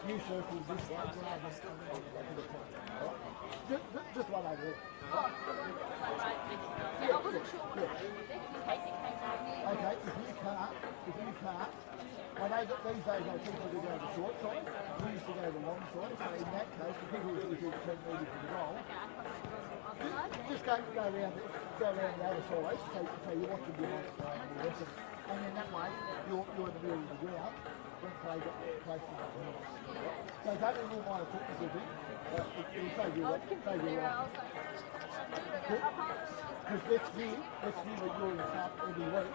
You circle this way rather than coming all the way to the front. Just one over there. I wasn't sure what it was in case it came down here. Okay, if you can't, I know that these days I think we go to the short side. We used to go to the long side. So in that case, the people who do 10 metres for the goal, just go around the other side. So you want to be on the rest of it. And in that way, you're in the middle of the ground when play from the field. So don't even mind a football thing. It'll save you a lot. Because let's hear what you're in the cup every week.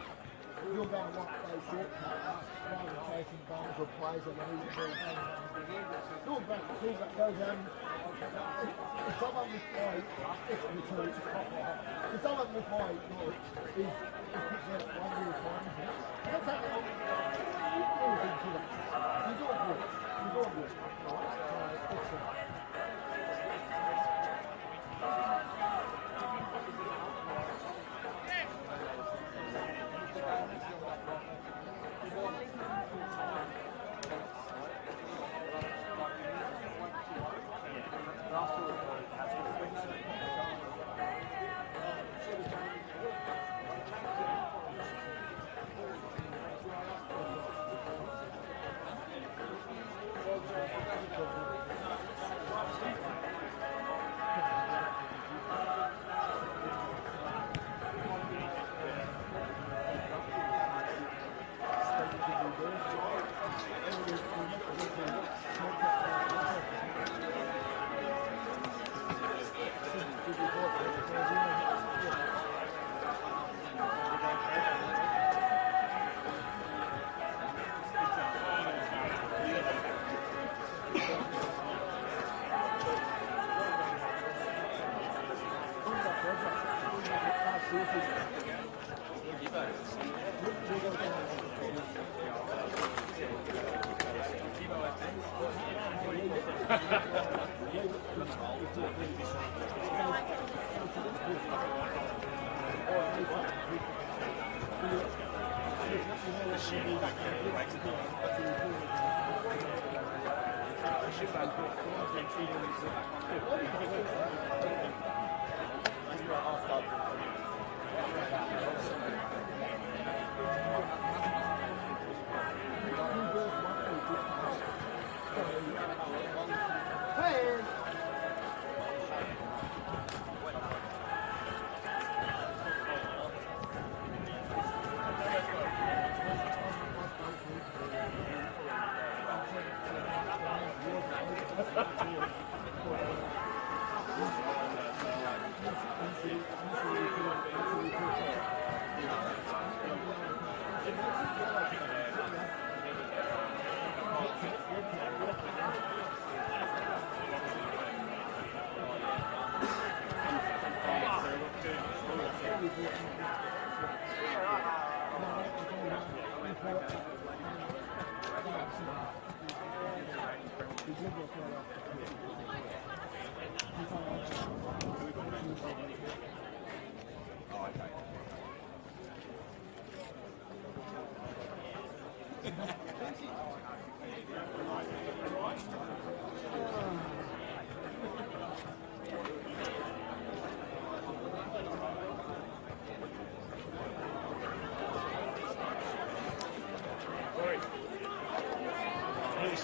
You're going to want those shortcuts rather than chasing bums or plays or whatever. If someone with my expertise, if someone with my knowledge is picking out one little time, that's everything to that. You're doing good. Excellent.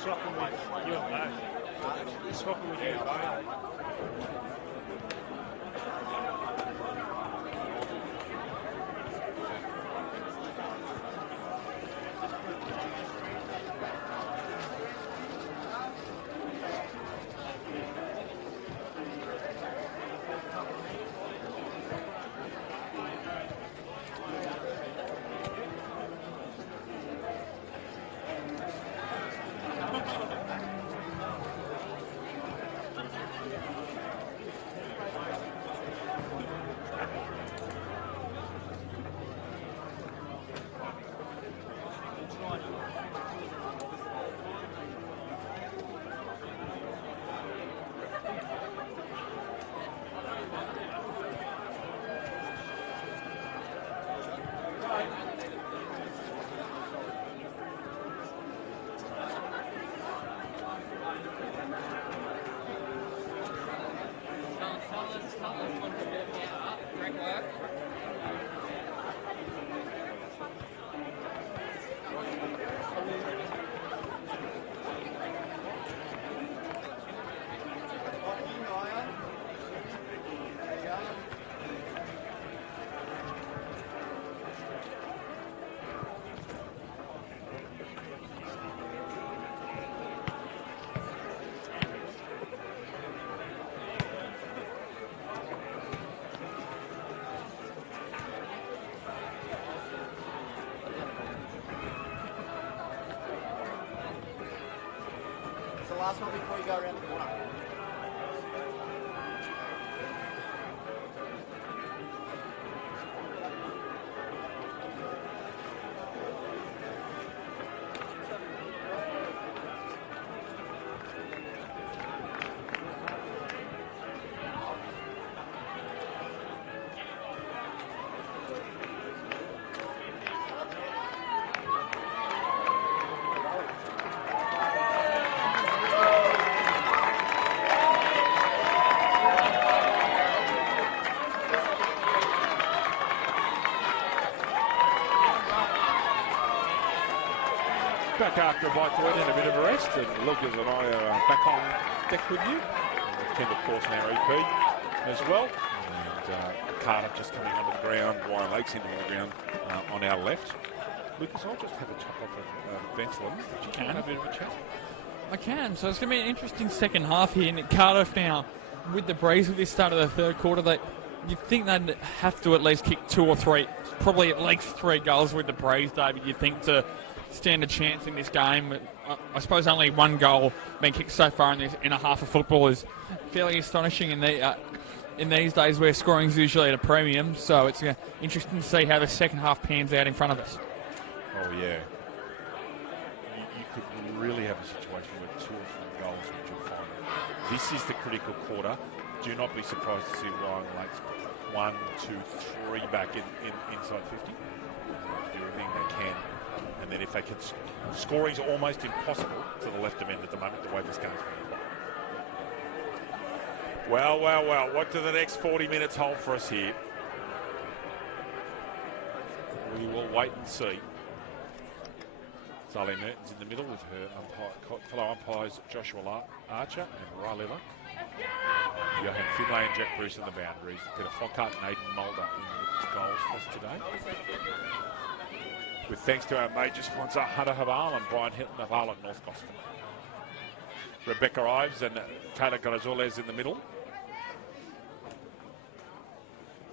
Swapping with you and Bo. Swapping with you and Bo. last one before you go around the corner. Back after a bite to eat and a bit of a rest, and Lucas and I are back on deck with you. Ken, of course, now EP as well. And Cardiff just coming onto the ground, Wyong Lakes into the ground on our left. Lucas, I'll just have a chop off of Benslin. You can have a bit of a chat. I can. So it's going to be an interesting second half here. And Cardiff now, with the breeze at this start of the third quarter, you'd think they'd have to at least kick 2 or 3, probably at least 3 goals with the breeze, David, you'd think, to stand a chance in this game. I suppose only 1 goal being kicked so far in a half of football is fairly astonishing in these days where scoring is usually at a premium. So it's interesting to see how the second half pans out in front of us. Oh, yeah. You could really have a situation where 2 or 3 goals which you'll find. This is the critical quarter. Do not be surprised to see Wyong Lakes 1, 2, 3 back inside 50. Do everything they can. And then if they can, scoring's almost impossible to the left of end at the moment, the way this game's going to play. Well, what do the next 40 minutes hold for us here? We will wait and see. Sally Merton's in the middle with her fellow umpires Joshua Archer and Riley Luck. Johan Finlay and Jack Bruce in the boundaries. Peter Flockhart and Aidan Mulder in the goals for us today. With thanks to our major sponsor, Hunter Haval and Brian Hilton of Arlen North Gospel. Rebecca Ives and Taylor Gonzalez in the middle.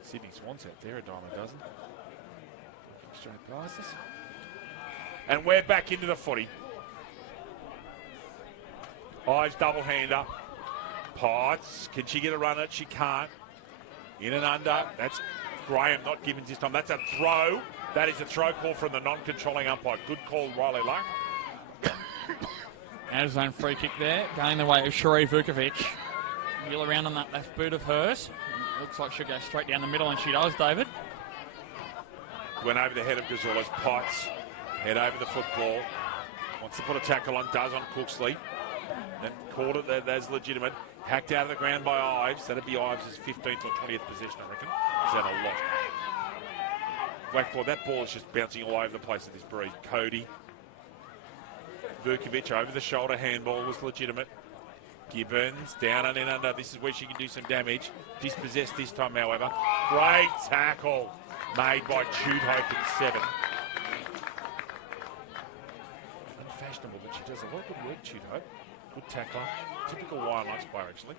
Sydney Swans out there, a dime a dozen. Straight past us. And we're back into the footy. Ives double-hander. Potts, can she get a run at? She can't. In and under. That's Graham not given this time. That's a throw. That is a throw call from the non-controlling umpire. Good call, Riley Luck. Out of zone free kick there, going the way of Sheree Vukovic. Wheel around on that left boot of hers. Looks like she'll go straight down the middle, and she does, David. Went over the head of Gonzalez. Potts, head over the football. Wants to put a tackle on, does on Cooksley. Then called it as legitimate. Hacked out of the ground by Ives. That'd be Ives' 15th or 20th possession, I reckon. Is that a lot? Blackboard, that ball is just bouncing all over the place at this breeze. Cody. Vukovic over the shoulder, handball was legitimate. Gibbons down and in under. This is where she can do some damage. Dispossessed this time, however. Great tackle made by Jude Hope in 7. Unfashionable, but she does a lot of good work, Jude Hope. Good tackler. Typical Wyong Lakes player, actually.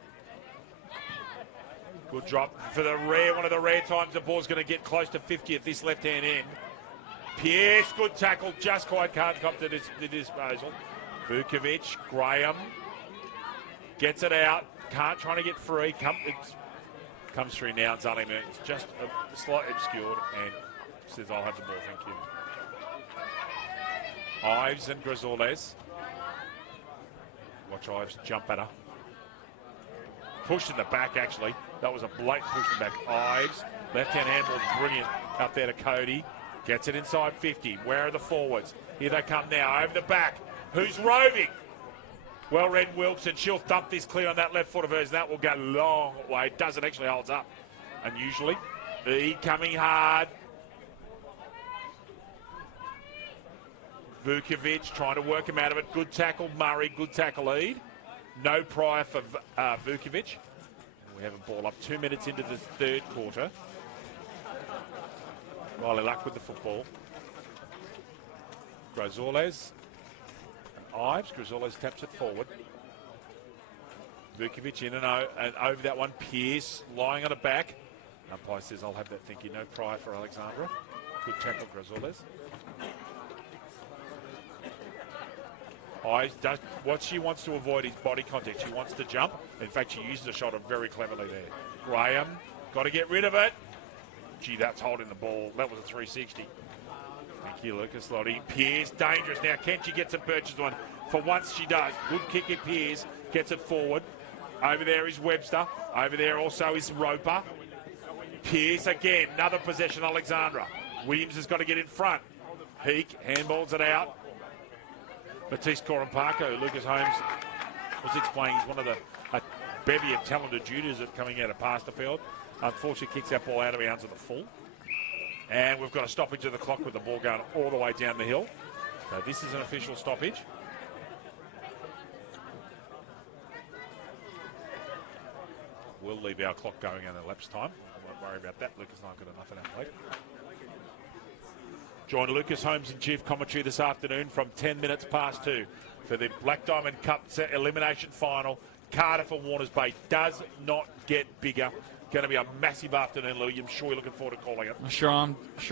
Good drop for one of the rare times the ball's going to get close to 50 at this left-hand end. Pierce, good tackle, just quite can't come to the disposal. Vukovic, Graham, gets it out, trying to get free. Comes through now, and Zali Merton's just slightly obscured and says, I'll have the ball, thank you. Ives and Grisales. Watch Ives jump at her. Pushed in the back, actually. That was a blatant push in the back. Ives, left-hand handball, brilliant out there to Cody. Gets it inside 50. Where are the forwards? Here they come now, over the back. Who's roving? Well read Wilson. She'll thump this clear on that left foot of hers. That will go long way. It doesn't, actually holds up. Unusually. E coming hard. Vukovic trying to work him out of it. Good tackle, Murray. Good tackle, Eade. No prior for Vukovic. We have a ball up 2 minutes into the third quarter. Riley Luck with the football. Grisales. Ives. Grisales taps it forward. Vukovic in and over that one. Pierce lying on a back. Umpire says, I'll have that, thank you. No prior for Alexandra. Good tackle, Grisales. What she wants to avoid is body contact. She wants to jump. In fact, she uses the shoulder very cleverly there. Graham, got to get rid of it. Gee, that's holding the ball. That was a 360. Thank you, Lucas Lottie. Pearce, dangerous. Now, can she get some purchase on? For once, she does. Good kick at Pearce. Gets it forward. Over there is Webster. Over there also is Roper. Pearce again. Another possession, Alexandra. Williams has got to get in front. Peak, handballs it out. Matisse Coram Parker, who Lucas Holmes was explaining, is one of a bevy of talented juniors that coming out of Pasterfield. Unfortunately, kicks that ball out of bounds at the full. And we've got a stoppage of the clock with the ball going all the way down the hill. So this is an official stoppage. We'll leave our clock going in elapsed time. I won't worry about that. Lucas and I got enough in our plate. Join Lucas Holmes and Chief commentary this afternoon from 10 minutes past 2 for the Black Diamond Cup elimination final. Cardiff and Warners Bay does not get bigger. Going to be a massive afternoon, Louis. I'm sure you're looking forward to calling it. Sure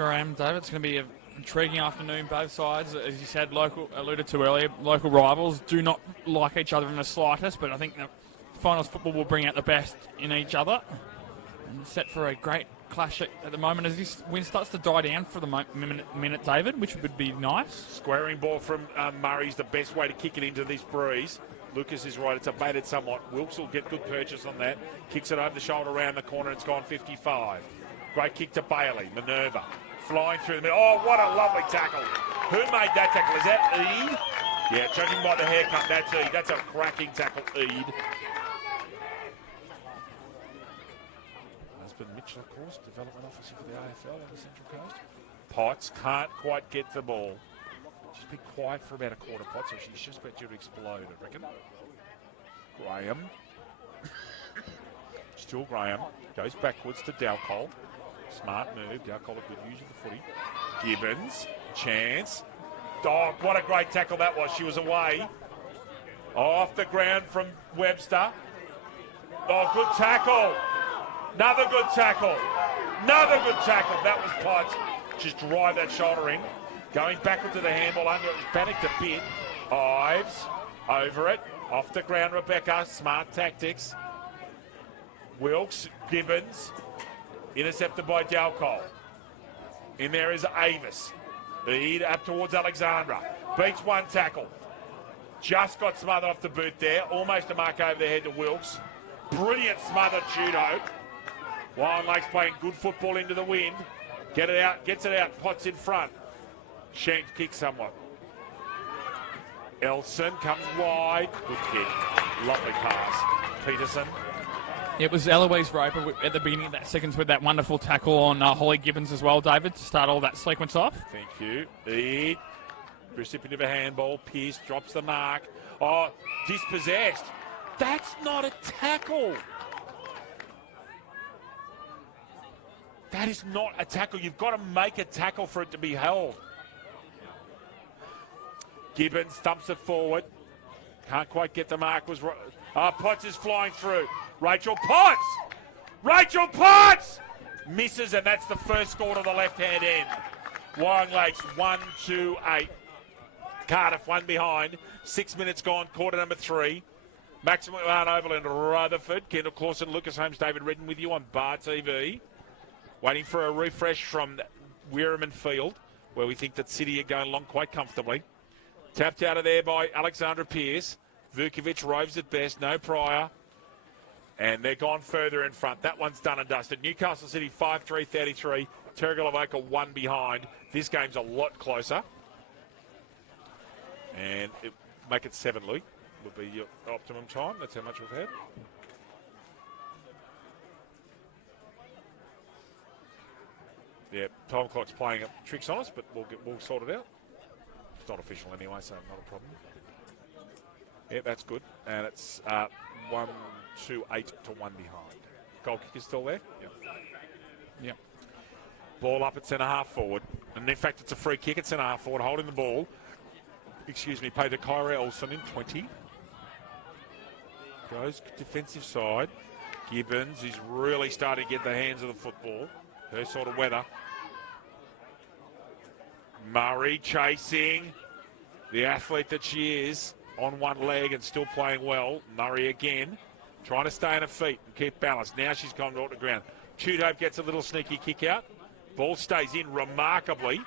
I am, David. It's going to be an intriguing afternoon. Both sides, as you said, alluded to earlier, local rivals do not like each other in the slightest, but I think the finals football will bring out the best in each other. And set for a great clash at the moment as this wind starts to die down for the minute, David, which would be nice. Squaring ball from Murray's the best way to kick it into this breeze. Lucas is right, it's abated somewhat. Wilkes will get good purchase on that. Kicks it over the shoulder around the corner, it's gone 55. Great kick to Bailey. Minerva flying through the middle. Oh, what a lovely tackle. Who made that tackle? Is that Eade? Yeah, judging by the haircut, that's Eade. That's a cracking tackle, Eade. Husband Mitchell, of course, development officer for the AFL on the Central Coast. Potts can't quite get the ball. She's been quiet for about a quarter, Potts, so she's just about to explode, I reckon. Graham. Still Graham. Goes backwards to Dalcol. Smart move. Dalcol a good use of the footy. Gibbons. Chance. Oh, what a great tackle that was. She was away. Off the ground from Webster. Oh, good tackle. Another good tackle. Another good tackle. That was Potts. Just drive that shoulder in. Going backward to the handball under it. Panicked a bit. Ives. Over it. Off the ground, Rebecca. Smart tactics. Wilkes. Gibbons. Intercepted by Dalcol. In there is Avis. Lead up towards Alexandra. Beats one tackle. Just got smothered off the boot there. Almost a mark over the head to Wilkes. Brilliant smothered judo. Wyong Lake's playing good football into the wind. Get it out, gets it out. Potts in front. Shanks kicks somewhat. Elson comes wide. Good kick. Lovely pass. Peterson. It was Eloise Roper at the beginning of that seconds with that wonderful tackle on Holly Gibbons as well, David, to start all that sequence off. Thank you. Eade. Recipient of a handball. Pearce drops the mark. Oh, dispossessed. That's not a tackle. That is not a tackle. You've got to make a tackle for it to be held. Gibbons thumps it forward. Can't quite get the mark. Potts is flying through. Rachel Potts! Rachel Potts! Misses, and that's the first score to the left-hand end. Wyong Lakes 1-2-8. Cardiff one behind. 6 minutes gone, quarter number 3. Maximum Oval and Rutherford. Kendall Clausen, Lucas Holmes, David Redden with you on Bar TV. Waiting for a refresh from Weirman Field, where we think that City are going along quite comfortably. Tapped out of there by Alexandra Pearce. Vukovic roves at best, no prior. And they're gone further in front. That one's done and dusted. Newcastle City 5-3-33. Terrigal-Avoca 1 behind. This game's a lot closer. And make it 7, Louis, would be your optimum time. That's how much we've had. Yeah, time clock's playing tricks on us, but we'll sort it out. It's not official anyway, so not a problem. Yeah, that's good. And it's 1-2-8 to 1 behind. Goal kick is still there? Yep. Ball up at centre-half forward. And in fact, it's a free kick at centre-half forward, holding the ball. Paid to Kyra Olsen in 20. Goes defensive side. Gibbons is really starting to get the hands of the football. Her sort of weather. Murray chasing. The athlete that she is. on one leg and still playing well. Murray again, trying to stay on her feet and keep balance. Now she's gone right to ground. Tudhope gets a little sneaky kick out. Ball stays in remarkably.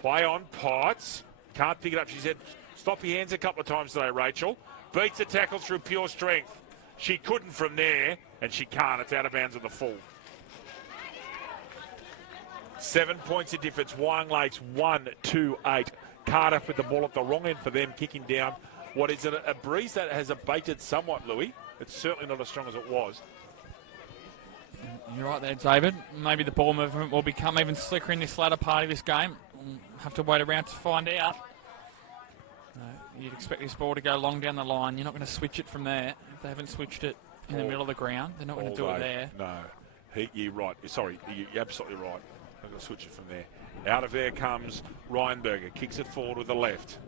Play on, Potts. Can't pick it up. She said, stop your hands a couple of times today, Rachel. Beats the tackle through pure strength. She couldn't from there, and she can't. It's out of bounds of the full. 7 points of difference. Wyong Lakes 1-2-8. Cardiff with the ball at the wrong end for them, kicking down. What is it? A breeze that has abated somewhat, Louis. It's certainly not as strong as it was. You're right there, David. Maybe the ball movement will become even slicker in this latter part of this game. We'll have to wait around to find out. You'd expect this ball to go long down the line. You're not going to switch it from there. If they haven't switched it in the middle of the ground, they're not going to do it there. No, you're right. Sorry, you're absolutely right. They're going to switch it from there. Out of there comes Reinberger. Kicks it forward with the left.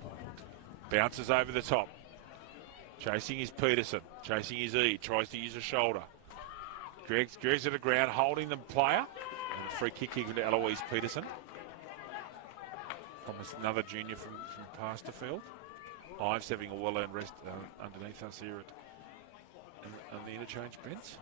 Bounces over the top. Chasing is Peterson. Chasing is E. Tries to use a shoulder. Drags it to the ground, holding the player. And a free kick to Eloise Peterson. Almost another junior from Pasterfield. Ives having a well-earned rest underneath us here on the interchange bench.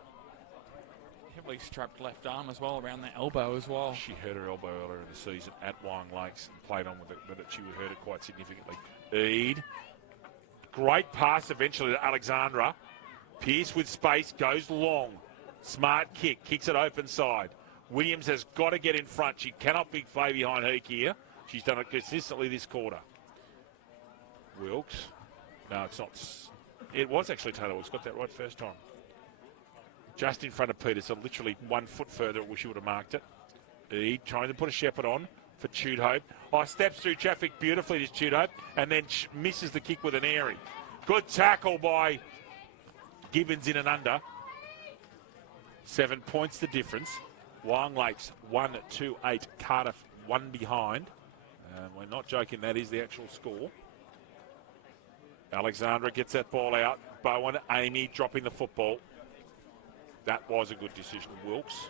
Heavily strapped left arm as well, around the elbow as well. She hurt her elbow earlier in the season at Wyong Lakes and played on with it, but she hurt it quite significantly. Eade. Great pass eventually to Alexandra. Pearce with space, goes long. Smart kick, kicks it open side. Williams has got to get in front. She cannot be play behind Heek here. She's done it consistently this quarter. Wilkes. No, it's not. It was actually Taylor Wilkes. Got that right first time. Just in front of Peterson, literally 1 foot further. I wish he would have marked it. Eade trying to put a shepherd on for Tudhope. Steps through traffic beautifully, this Tudhope, and then misses the kick with an airy. Good tackle by Gibbons in and under. 7 points the difference. Wyong Lakes 1-2-8. Cardiff 1 behind. We're not joking, that is the actual score. Alexandra gets that ball out. Bowen, Amy dropping the football. That was a good decision, Wilkes.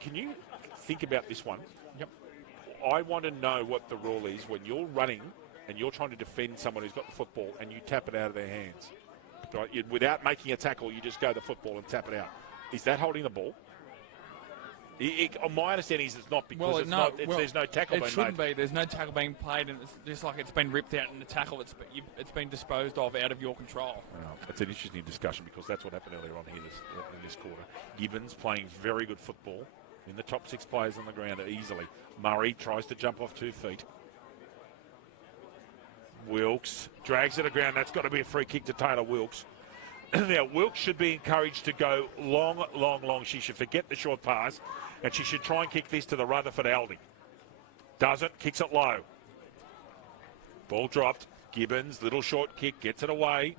Can you think about this one? Yep. I want to know what the rule is when you're running and you're trying to defend someone who's got the football and you tap it out of their hands. Right? Without making a tackle, you just go the football and tap it out. Is that holding the ball? My understanding is it's not because there's no tackle being made. It shouldn't be. There's no tackle being played, and it's just like it's been ripped out in the tackle. It's been disposed of out of your control. Well, it's an interesting discussion because that's what happened earlier on here in this quarter. Gibbons playing very good football. In the top 6 players on the ground easily. Murray tries to jump off 2 feet. Wilkes drags it to ground. That's got to be a free kick to Taylor Wilkes. Now, Wilkes should be encouraged to go long, long, long. She should forget the short pass, and she should try and kick this to the Rutherford Aldi. Doesn't, kicks it low. Ball dropped. Gibbons, little short kick, gets it away.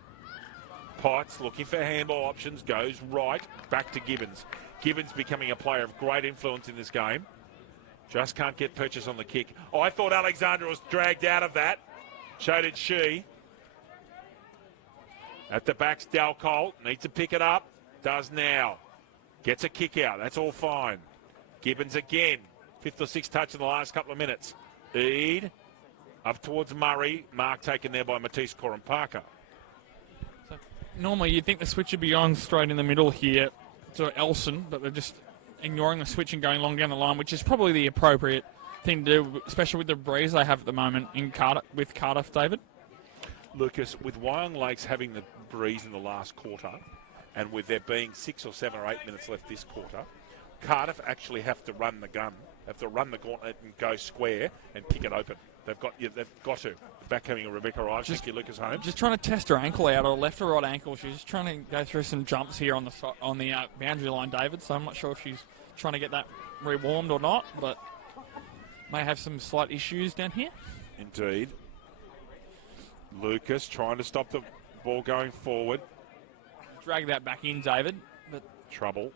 Potts looking for handball options, goes right, back to Gibbons. Gibbons becoming a player of great influence in this game. Just can't get purchase on the kick. I thought Alexandra was dragged out of that. So did she. At the back's Dalcol. Needs to pick it up. Does now. Gets a kick out. That's all fine. Gibbons again. 5th or 6th touch in the last couple of minutes. Eade. Up towards Murray. Mark taken there by Matisse Coram-Parker. So normally you'd think the switch would be on straight in the middle here to Elson, but they're just ignoring the switch and going long down the line, which is probably the appropriate thing to do, especially with the breeze they have at the moment in Cardiff, David. Lucas, with Wyong Lakes having the breeze in the last quarter, and with there being 6 or 7 or 8 minutes left this quarter, Cardiff actually have to run the gauntlet and go square and pick it open. They've got to. Back coming Rebecca Ives. Thank you, Lucas Holmes. Just trying to test her ankle out, or left or right ankle. She's just trying to go through some jumps here on the boundary line, David. So I'm not sure if she's trying to get that rewarmed or not, but may have some slight issues down here. Indeed. Lucas trying to stop the ball going forward. Drag that back in, David. But trouble.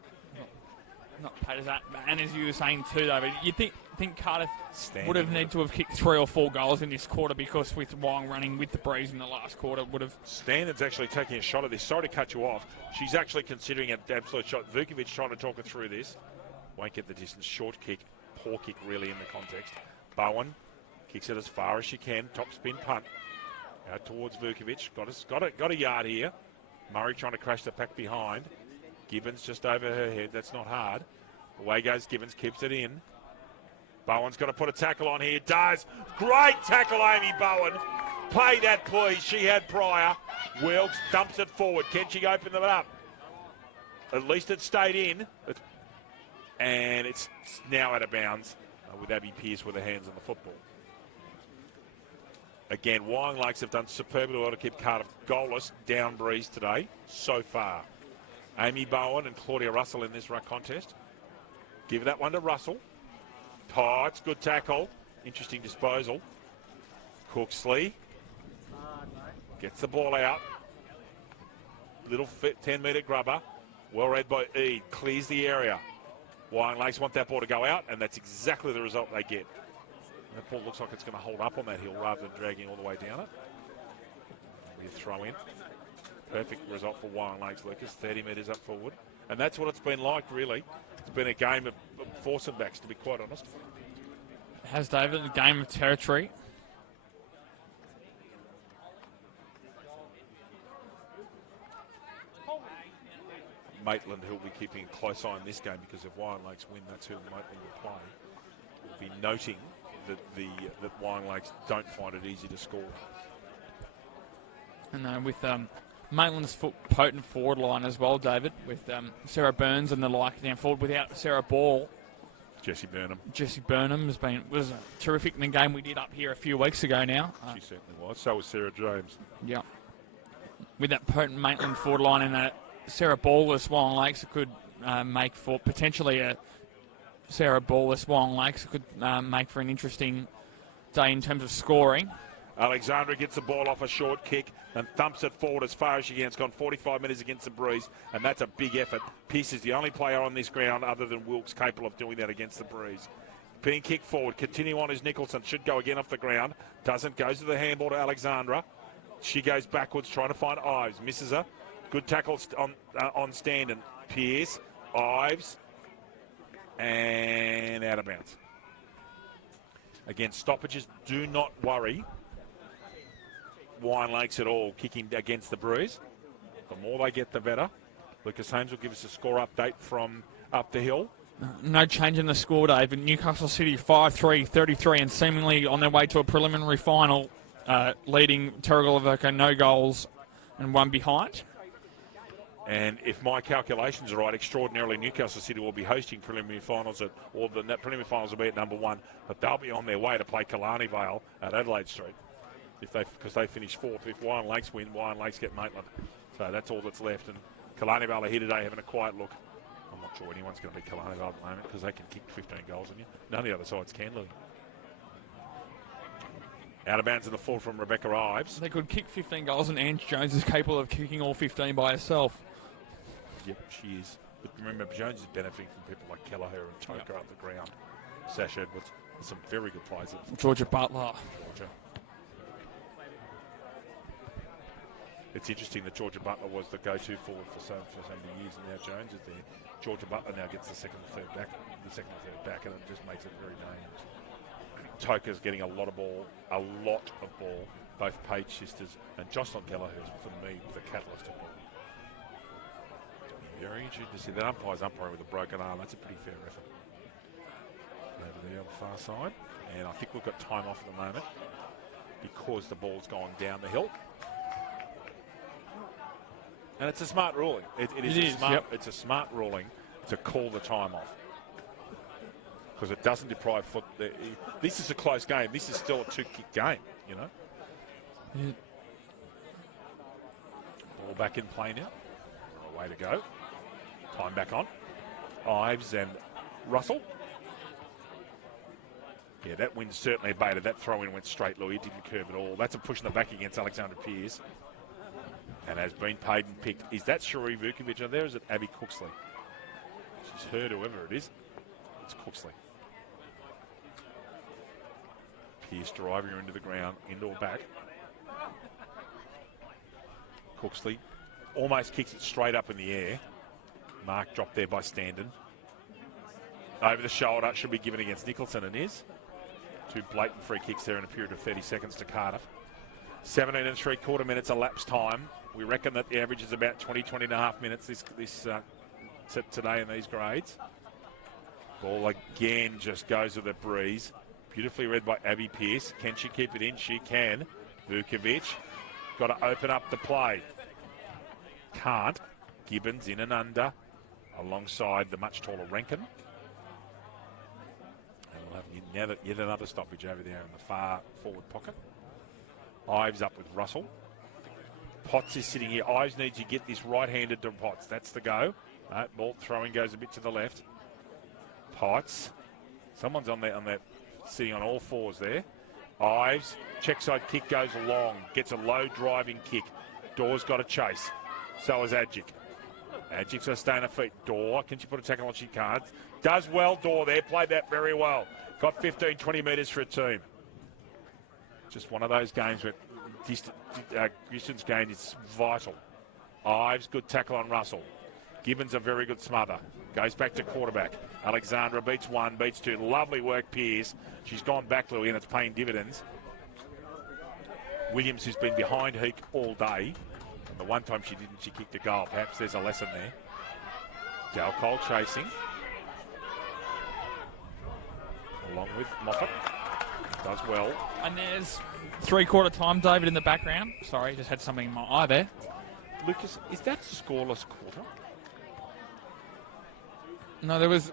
Not paid as that. And as you were saying too, David, you think Cardiff would have needed to have kicked 3 or 4 goals in this quarter, because with Wyong running with the breeze in the last quarter would have... Standard's actually taking a shot at this. Sorry to cut you off. She's actually considering an absolute shot. Vukovic trying to talk her through this. Won't get the distance. Short kick. Poor kick really in the context. Bowen Kicks it as far as she can. Top spin punt. Out towards Vukovic. Got a yard here. Murray trying to crash the pack behind. Gibbons just over her head. That's not hard. Away goes Gibbons. Keeps it in. Bowen's got to put a tackle on here. Does. Great tackle, Amy Bowen. Pay that, please. She had prior. Wilkes dumps it forward. Can she open them up? At least it stayed in. And it's now out of bounds with Abby Pearce with her hands on the football. Again, Wyong Lakes have done superbly well to keep Cardiff goalless down breeze today so far. Amy Bowen and Claudia Russell in this ruck contest. Give that one to Russell. It's good tackle. Interesting disposal. Cooksley gets the ball out. Little 10-metre grubber. Well read by Ede. Clears the area. Wyong Lakes want that ball to go out, and that's exactly the result they get. That ball looks like it's going to hold up on that hill rather than dragging all the way down it. We throw in. Perfect result for Wyong Lakes, Lucas. 30 metres up forward. And that's what it's been like, really. It's been a game of force and backs, to be quite honest. Has David a game of territory? Maitland, who'll be keeping a close eye on this game because if Wyong Lakes win, that's who Maitland will play. We'll be noting that Wyong Lakes don't find it easy to score. And with Maitland's potent forward line as well, David, with Sarah Burns and the like down forward without Sarah Ball. Jessie Burnham was terrific in the game we did up here a few weeks ago now. She certainly was. So was Sarah James. Yeah. With that potent Maitland forward line and that Sarah Ballless Wyong Lakes could make for potentially a Sarah Ballless Wyong Lakes could make for an interesting day in terms of scoring. Alexandra gets the ball off a short kick and thumps it forward as far as she can. It's gone 45 metres against the breeze, and that's a big effort. Pearce is the only player on this ground other than Wilkes capable of doing that against the breeze. Being kicked forward, continue on as Nicholson. Should go again off the ground. Doesn't. Goes to the handball to Alexandra. She goes backwards trying to find Ives. Misses her. Good tackle on Standen. Pearce, Ives, and out of bounds. Again, stoppages do not worry Wyong Lakes at all, kicking against the breeze. The more they get, the better. Lucas Holmes will give us a score update from up the hill. No change in the score, Dave. Newcastle City 5-3, 33, and seemingly on their way to a preliminary final, leading Terrigal no goals and one behind. And if my calculations are right, extraordinarily, Newcastle City will be hosting preliminary finals the preliminary finals will be at number 1, but they'll be on their way to play Killarney Vale at Adelaide Street because they finish 4th. If Wyong Lakes win, Wyong Lakes get Maitland. So that's all that's left. And Killarney Vale are here today having a quiet look. I'm not sure anyone's going to be Killarney Vale at the moment because they can kick 15 goals on you. None of the other sides can, Louis. Out of bounds in the fall from Rebecca Ives. They could kick 15 goals, and Ange Jones is capable of kicking all 15 by herself. Yep, she is. But remember, Jones is benefiting from people like Kelleher and Toker up the ground. Sash Edwards. There's some very good players. Georgia Butler. Georgia. It's interesting that Georgia Butler was the go-to forward for so many years, and now Jones is there. Georgia Butler now gets the second and third back, and it just makes it very dangerous. Toker's getting a lot of ball. Both Page sisters and Jocelyn Kelleher, for me, the catalyst of ball. Very interesting to see that umpire's umpiring with a broken arm. That's a pretty fair effort. Over there on the far side. And I think we've got time off at the moment because the ball's gone down the hill. And it's a smart ruling. It's a smart ruling to call the time off. Because it doesn't deprive foot. This is a close game. This is still a 2-kick game, you know. Yeah. Ball back in play now. Way to go. Time back on. Ives and Russell. Yeah, that win certainly abated. That throw-in went straight, Louis. It didn't curve at all. That's a push in the back against Alexandra Pearce. And has been paid and picked. Is that Cherie Vukovic on there, or is it Abby Cooksley? She's heard whoever it is. It's Cooksley. Pearce driving her into the ground, into or back. Cooksley almost kicks it straight up in the air. Mark dropped there by Standen. Over the shoulder, should be given against Nicholson, and is. Two blatant free kicks there in a period of 30 seconds to Cardiff. 17 and 3/4 minutes elapsed time. We reckon that the average is about 20 and a half minutes this set today in these grades. Ball again just goes with a breeze. Beautifully read by Abby Pearce. Can she keep it in? She can. Vukovic got to open up the play. Can't. Gibbons in and under alongside the much taller Rankin. And we'll have yet another stoppage over there in the far forward pocket. Ives up with Russell. Potts is sitting here. Ives needs to get this right-handed to Potts. That's the go. Ball throwing goes a bit to the left. Potts. Someone's on that sitting on all fours there. Ives. Checkside kick goes long. Gets a low driving kick. Dawes got a chase. So is Adjic. Adjic's got to stay on her feet. Daw. Can she put a tackle on? She can't. Does well, Daw there. Played that very well. Got 15, 20 metres for a team. Just one of those games where distance gain is vital. Ives, good tackle on Russell. Gibbons, a very good smother. Goes back to quarterback. Alexandra beats one, beats two. Lovely work, Pearce. She's gone back, Louis, and it's paying dividends. Williams, who's been behind Heek all day. And the one time she didn't, she kicked a goal. Perhaps there's a lesson there. Dalcole chasing. Along with Moffat. Does well. And there's 3/4 time, David, in the background. Sorry, just had something in my eye there. Lucas, is that scoreless quarter? No, there was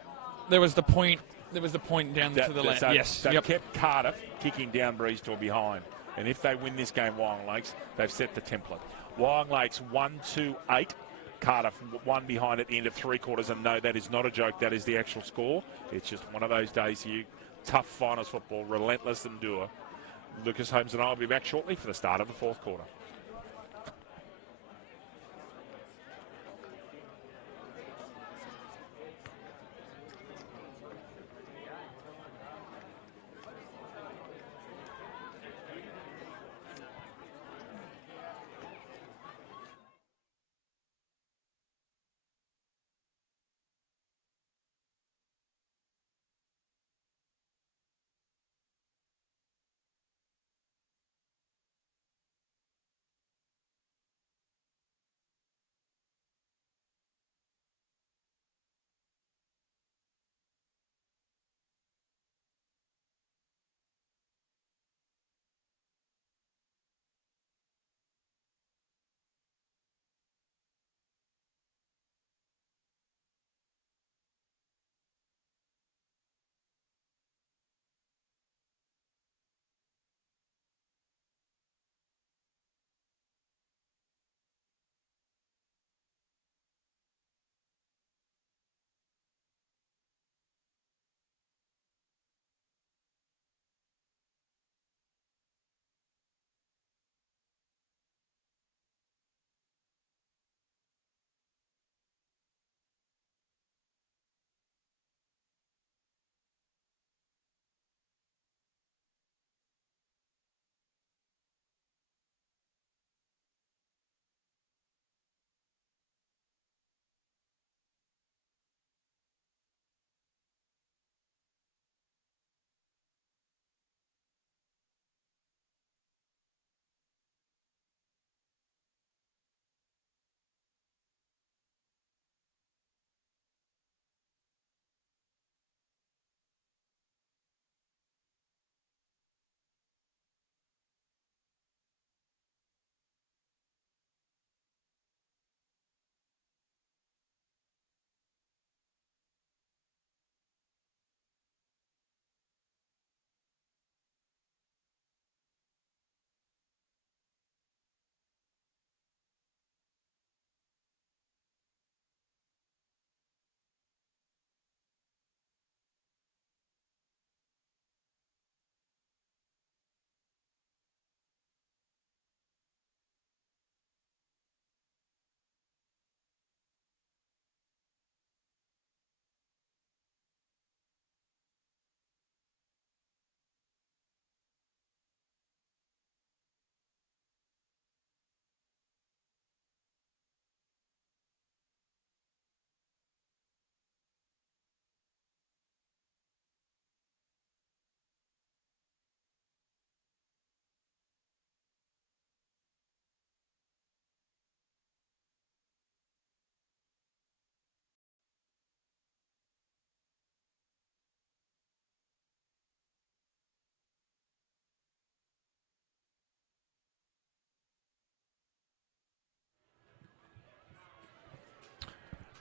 the point. There was the point down to the left. Yes. They kept Cardiff kicking down Breeze to behind. And if they win this game, Wyong Lakes, they've set the template. Wyong Lakes 1-2-8. Cardiff one behind at the end of 3/4. And no, that is not a joke. That is the actual score. It's just one of those days here. Tough finals football, relentless endure. Lucas Holmes and I will be back shortly for the start of the 4th quarter.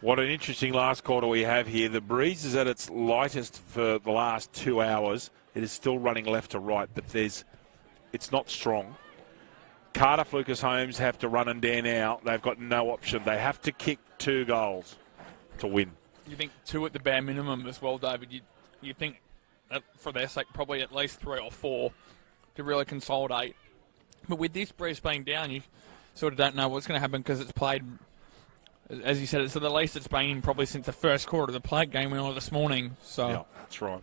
What an interesting last quarter we have here. The breeze is at its lightest for the last 2 hours. It is still running left to right, but it's not strong. Cardiff, Lucas Holmes have to run and dare now. They've got no option. They have to kick 2 goals to win. You think 2 at the bare minimum as well, David? You think that for their sake probably at least 3 or 4 to really consolidate. But with this breeze being down, you sort of don't know what's going to happen because it's played, as you said, it's at the least it's been probably since the first quarter of the plate game went on this morning. So yeah, that's right.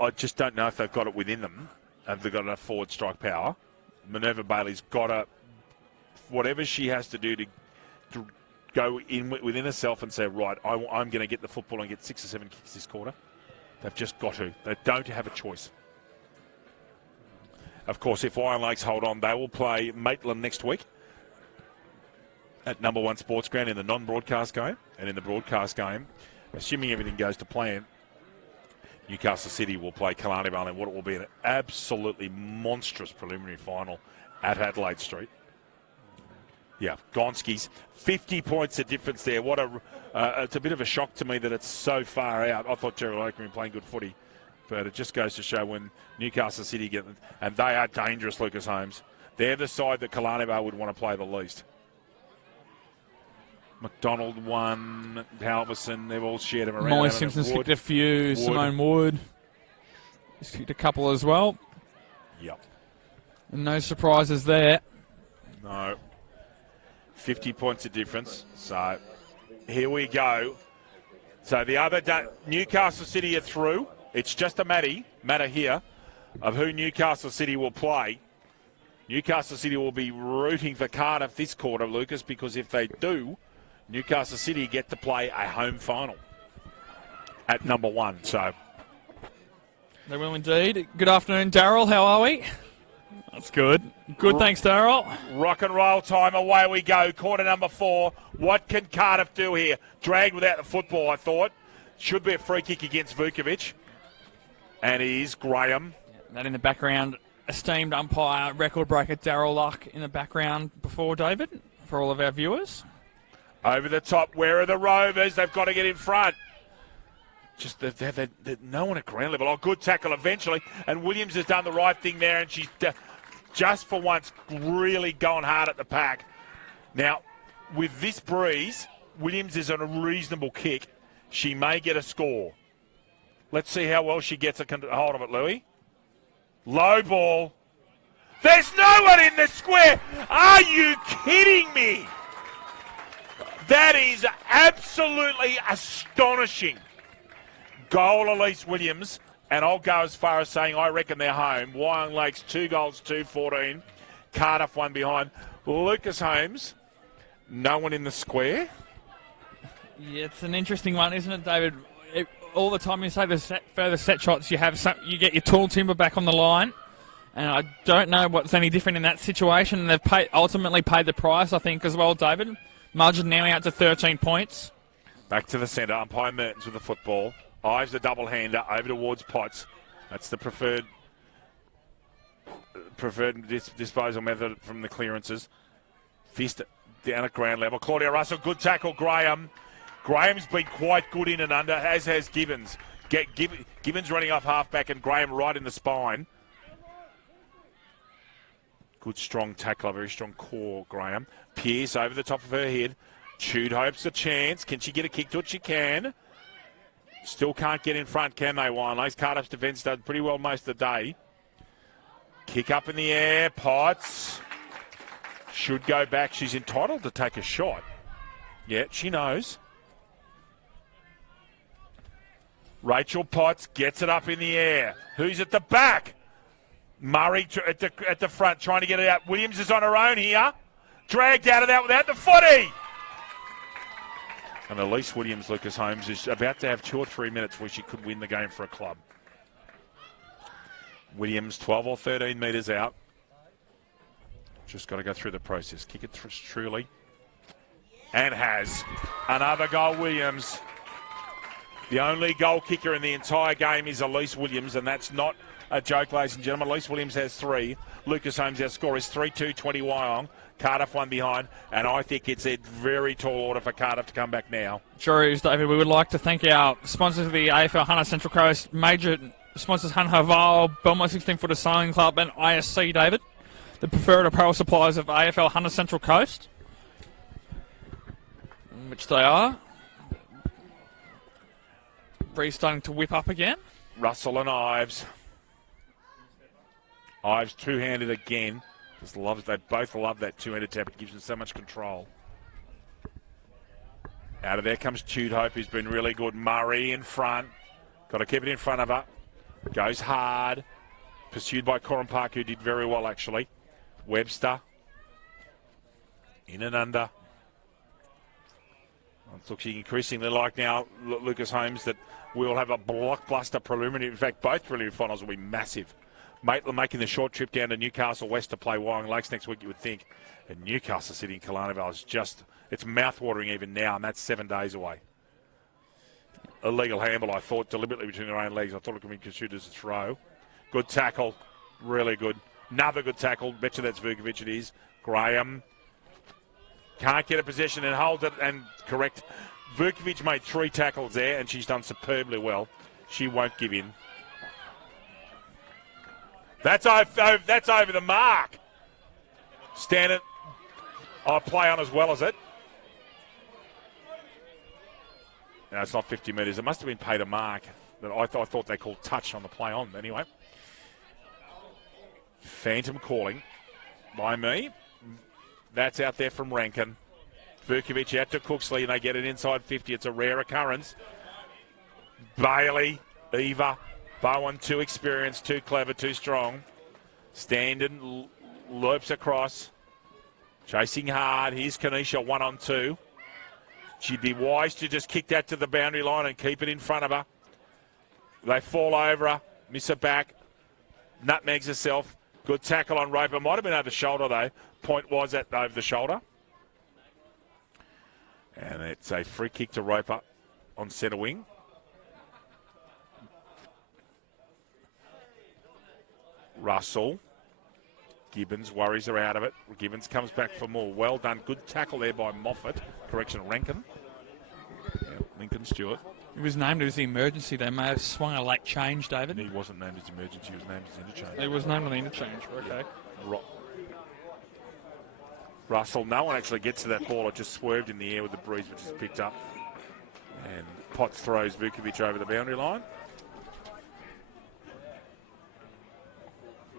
I just don't know if they've got it within them. Have they got enough forward strike power? Minerva Bailey's got to, whatever she has to do to go in within herself and say, right, I'm going to get the football and get 6 or 7 kicks this quarter. They've just got to. They don't have a choice. Of course, if Wyong Lakes hold on, they will play Maitland next week at number 1 Sports Ground in the non-broadcast game. And in the broadcast game, assuming everything goes to plan, Newcastle City will play Killarney Vale in what will be an absolutely monstrous preliminary final at Adelaide Street. Yeah, Gonski's 50 points of difference there. It's a bit of a shock to me that it's so far out. I thought Gerald Oakham was playing good footy, but it just goes to show when Newcastle City get, and they are dangerous, Lucas Holmes. They're the side that Killarney Vale would want to play the least. McDonald won, Halverson, they've all shared him around. Molly Simpson's kicked a few, Simone Wood has kicked a couple as well. Yep. And no surprises there. No. 50 points of difference. So here we go. So the other Newcastle City are through. It's just a matter here of who Newcastle City will play. Newcastle City will be rooting for Cardiff this quarter, Lucas, because if they do, Newcastle City get to play a home final at number 1. So they will indeed. Good afternoon, Daryl. How are we? That's good. Good, thanks, Daryl. Rock and roll time. Away we go. Quarter number 4. What can Cardiff do here? Dragged without the football, I thought. Should be a free kick against Vukovic. And it is Graham. That in the background, esteemed umpire, record breaker Daryl Luck in the background before David, for all of our viewers. Over the top. Where are the Rovers? They've got to get in front. Just they're no one at ground level. Oh, good tackle eventually. And Williams has done the right thing there, and she's just for once really going hard at the pack. Now, with this breeze, Williams is on a reasonable kick. She may get a score. Let's see how well she gets a hold of it, Louis. Low ball. There's no one in the square. Are you kidding me? That is absolutely astonishing. Goal, Elise Williams, and I'll go as far as saying I reckon they're home. Wyong Lakes 2 goals, 2-14. Cardiff 1 behind. Lucas Holmes, no one in the square. Yeah, it's an interesting one, isn't it, David? All the time you say the further set shots, you get your tall timber back on the line, and I don't know what's any different in that situation. They've ultimately paid the price, I think, as well, David. Margin now out to 13 points. Back to the centre. Umpire Mertens with the football. Ives the double-hander over towards Potts. That's the preferred disposal method from the clearances. Fist down at ground level. Claudia Russell, good tackle. Graham. Graham's been quite good in and under, as has Gibbons. Gibbons running off half-back and Graham right in the spine. Good strong tackler, very strong core, Graham. Pearce over the top of her head. Chute hopes a chance. Can she get a kick to it? She can. Still can't get in front, can they, Wyong Lakes? Cardiff's defence does pretty well most of the day. Kick up in the air. Potts should go back. She's entitled to take a shot. Yeah, she knows. Rachel Potts gets it up in the air. Who's at the back? Murray at the front trying to get it out. Williams is on her own here. Dragged out of that without the footy. And Elise Williams, Lucas Holmes, is about to have 2 or 3 minutes where she could win the game for a club. Williams, 12 or 13 metres out. Just got to go through the process. Kick it truly. And has. Another goal, Williams. The only goal kicker in the entire game is Elise Williams, and that's not a joke, ladies and gentlemen. Elise Williams has 3. Lucas Holmes, our score is 3-2, 20 Wyong. Cardiff one behind, and I think it's a very tall order for Cardiff to come back now. Sure is, David. We would like to thank our sponsors of the AFL Hunter Central Coast, major sponsors Hunter Haval, Belmont 16-footer Sailing Club, and ISC, David, the preferred apparel suppliers of AFL Hunter Central Coast, which they are. Breeze starting to whip up again. Russell and Ives. Ives two-handed again. They both love that two-handed tap. It gives them so much control. Out of there comes Tude Hope, who's been really good. Murray in front. Got to keep it in front of her. Goes hard. Pursued by Coram Park, who did very well, actually. Webster. In and under. It's looking increasingly like now, Lucas Holmes, that we'll have a blockbuster preliminary. In fact, both preliminary finals will be massive. Maitland making the short trip down to Newcastle West to play Wyong Lakes next week, you would think. And Newcastle City in Killarney Vale is just, it's mouth-watering even now, and that's 7 days away. Illegal handball, I thought, deliberately between their own legs. I thought it could be construed as a throw. Good tackle, really good. Another good tackle, bet you that's Vukovic it is. Graham can't get a possession and holds it, and correct. Vukovic made 3 tackles there, and she's done superbly well. She won't give in. That's over the mark. Stand it. I'll play on as well as it. No, it's not 50 metres. It must have been paid a mark that I thought they called touch on the play on. Anyway. Phantom calling by me. That's out there from Rankin. Vukovic out to Cooksley, and they get it inside 50. It's a rare occurrence. Bailey, Eva, Bowen, too experienced, too clever, too strong. Standen lopes across. Chasing hard. Here's Kanisha 1-on-2. She'd be wise to just kick that to the boundary line and keep it in front of her. They fall over her, miss her back. Nutmegs herself. Good tackle on Roper. Might have been over the shoulder, though. Point was at over the shoulder. And it's a free kick to Roper on centre wing. Russell. Gibbons worries her out of it. Gibbons comes back for more. Well done. Good tackle there by Moffat. Correction, Rankin. Yeah, Lincoln Stewart. He was named as the emergency. They may have swung a late change, David. He wasn't named as emergency. He was named as interchange. He was named on the interchange. Okay. Russell, no one actually gets to that ball. It just swerved in the air with the breeze, which is picked up. And Potts throws Vukovic over the boundary line.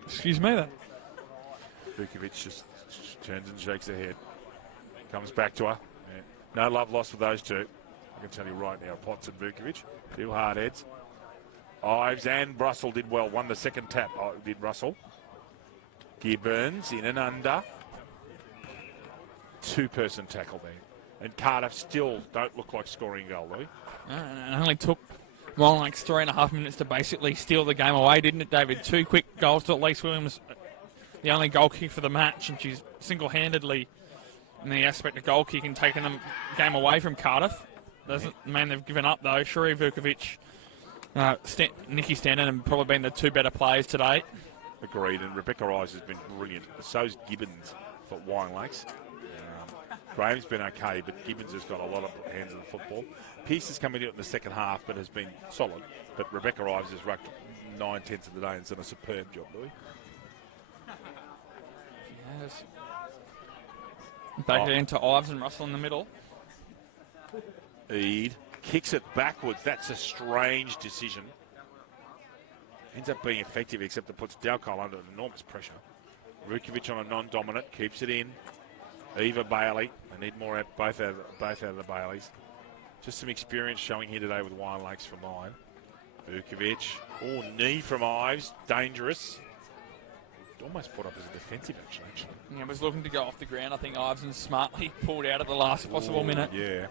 Excuse me, then. Vukovic just turns and shakes her head. Comes back to her. Yeah. No love lost for those two. I can tell you right now, Potts and Vukovic, 2 hard heads. Ives and Russell did well. Won the second tap, did Russell. Gibbons in and under. 2-person tackle there. And Cardiff still don't look like scoring a goal, Louis. And it only took Wyong Lakes 3.5 minutes to basically steal the game away, didn't it, David? 2 quick goals to Elise Williams, the only goal kick for the match, and she's single-handedly, in the aspect of goal kicking, taking the game away from Cardiff. Doesn't mean they've given up, though. Sheree Vukovic, Nikki Standen have probably been the 2 better players today. Agreed, and Rebecca Rice has been brilliant. So's Gibbons for Wyong Lakes. Graham's been okay, but Gibbons has got a lot of hands in the football. Pearce has come in the second half, but has been solid. But Rebecca Ives has rucked 9/10 of the day and done a superb job, Louis. Yes. Back into Ives and Russell in the middle. Eade kicks it backwards. That's a strange decision. Ends up being effective, except it puts Dalcole under enormous pressure. Vukovic on a non-dominant, keeps it in. Eva Bailey. They need more out, both out of the Baileys. Just some experience showing here today with Wyong Lakes for mine. Vukovic. Oh, knee from Ives. Dangerous. Almost put up as a defensive action, actually. Yeah, was looking to go off the ground. I think Ives smartly pulled out at the last possible minute. Yeah.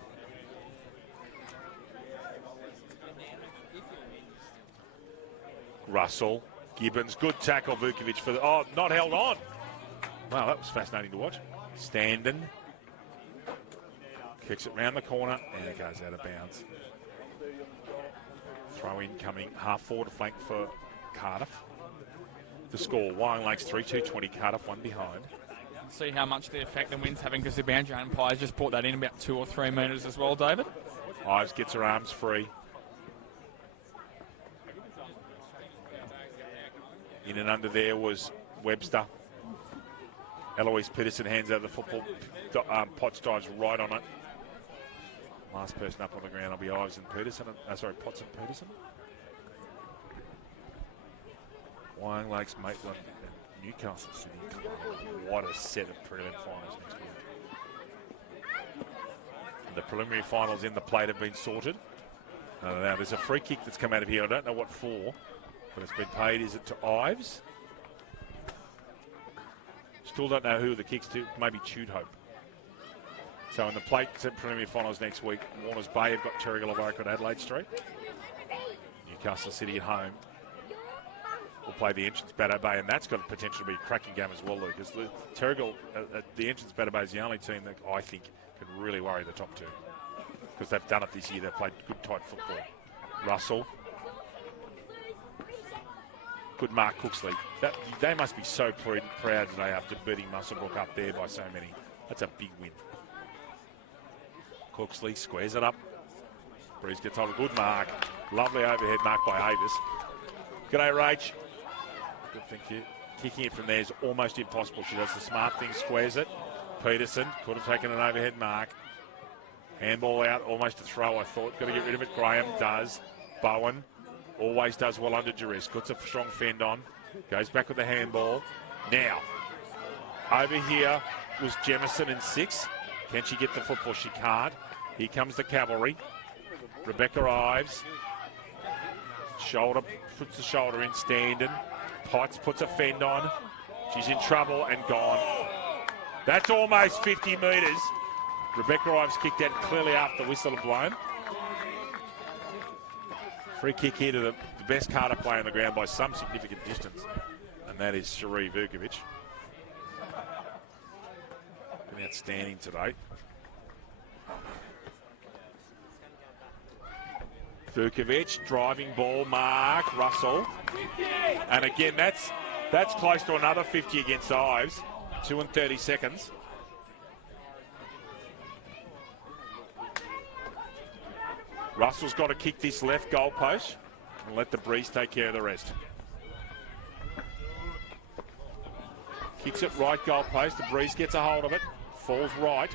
Russell. Gibbons. Good tackle, Vukovic for the... Oh, not held on. Wow, that was fascinating to watch. Standen. Kicks it round the corner, and it goes out of bounds. Throw in coming half forward flank for Cardiff. The score, Wyong Lakes 3-2-20, Cardiff 1 behind. See how much the effect the wind's having, because the boundary umpires just brought that in about 2 or 3 metres as well, David. Ives gets her arms free. In and under there was Webster. Eloise Peterson hands over the football. Potts dives right on it. Last person up on the ground will be Ives and Peterson. Potts and Peterson. Wyong, Lakes, Maitland, and Newcastle City. What a set of prelim finals next week. And the preliminary finals in the plate have been sorted. Now there's a free kick that's come out of here. I don't know what for, but it's been paid. Is it to Ives? Still don't know who the kicks to. Maybe Tude Hope. So in the plate preliminary finals next week, Warners Bay have got Terrigal of Oak at Adelaide Street. Newcastle City at home will play the entrance Bateau Bay, and that's got a potential to be a cracking game as well, Lucas. The Terrigal, the entrance Bateau Bay is the only team that I think can really worry the top two, because they've done it this year. They've played good tight football. Russell. Good Mark Cooksley. They must be so proud today after beating Muswellbrook up there by so many. That's a big win. Cooksley squares it up. Breeze gets on a good mark. Lovely overhead mark by Avis. G'day, Rach. Good, thank you. Kicking it from there is almost impossible. She does the smart thing, squares it. Peterson could have taken an overhead mark. Handball out, almost a throw, I thought. Got to get rid of it. Graham does. Bowen always does well under duress. Puts a strong fend on. Goes back with the handball. Now, over here was Jemison in 6. Can she get the football? She can't. Here comes the cavalry. Rebecca Ives. Puts the shoulder in, standing. Potts puts a fend on. She's in trouble and gone. That's almost 50 metres. Rebecca Ives kicked that clearly after the whistle had blown. Free kick here to the best Cardiff player on the ground by some significant distance, and that is Cherie Vukovic. Been outstanding today. Vukovic, driving ball, mark, Russell. And again, that's close to another 50 against Ives. 2 and 30 seconds. Russell's got to kick this left goal post and let the breeze take care of the rest. Kicks it right goal post. The breeze gets a hold of it. Falls right.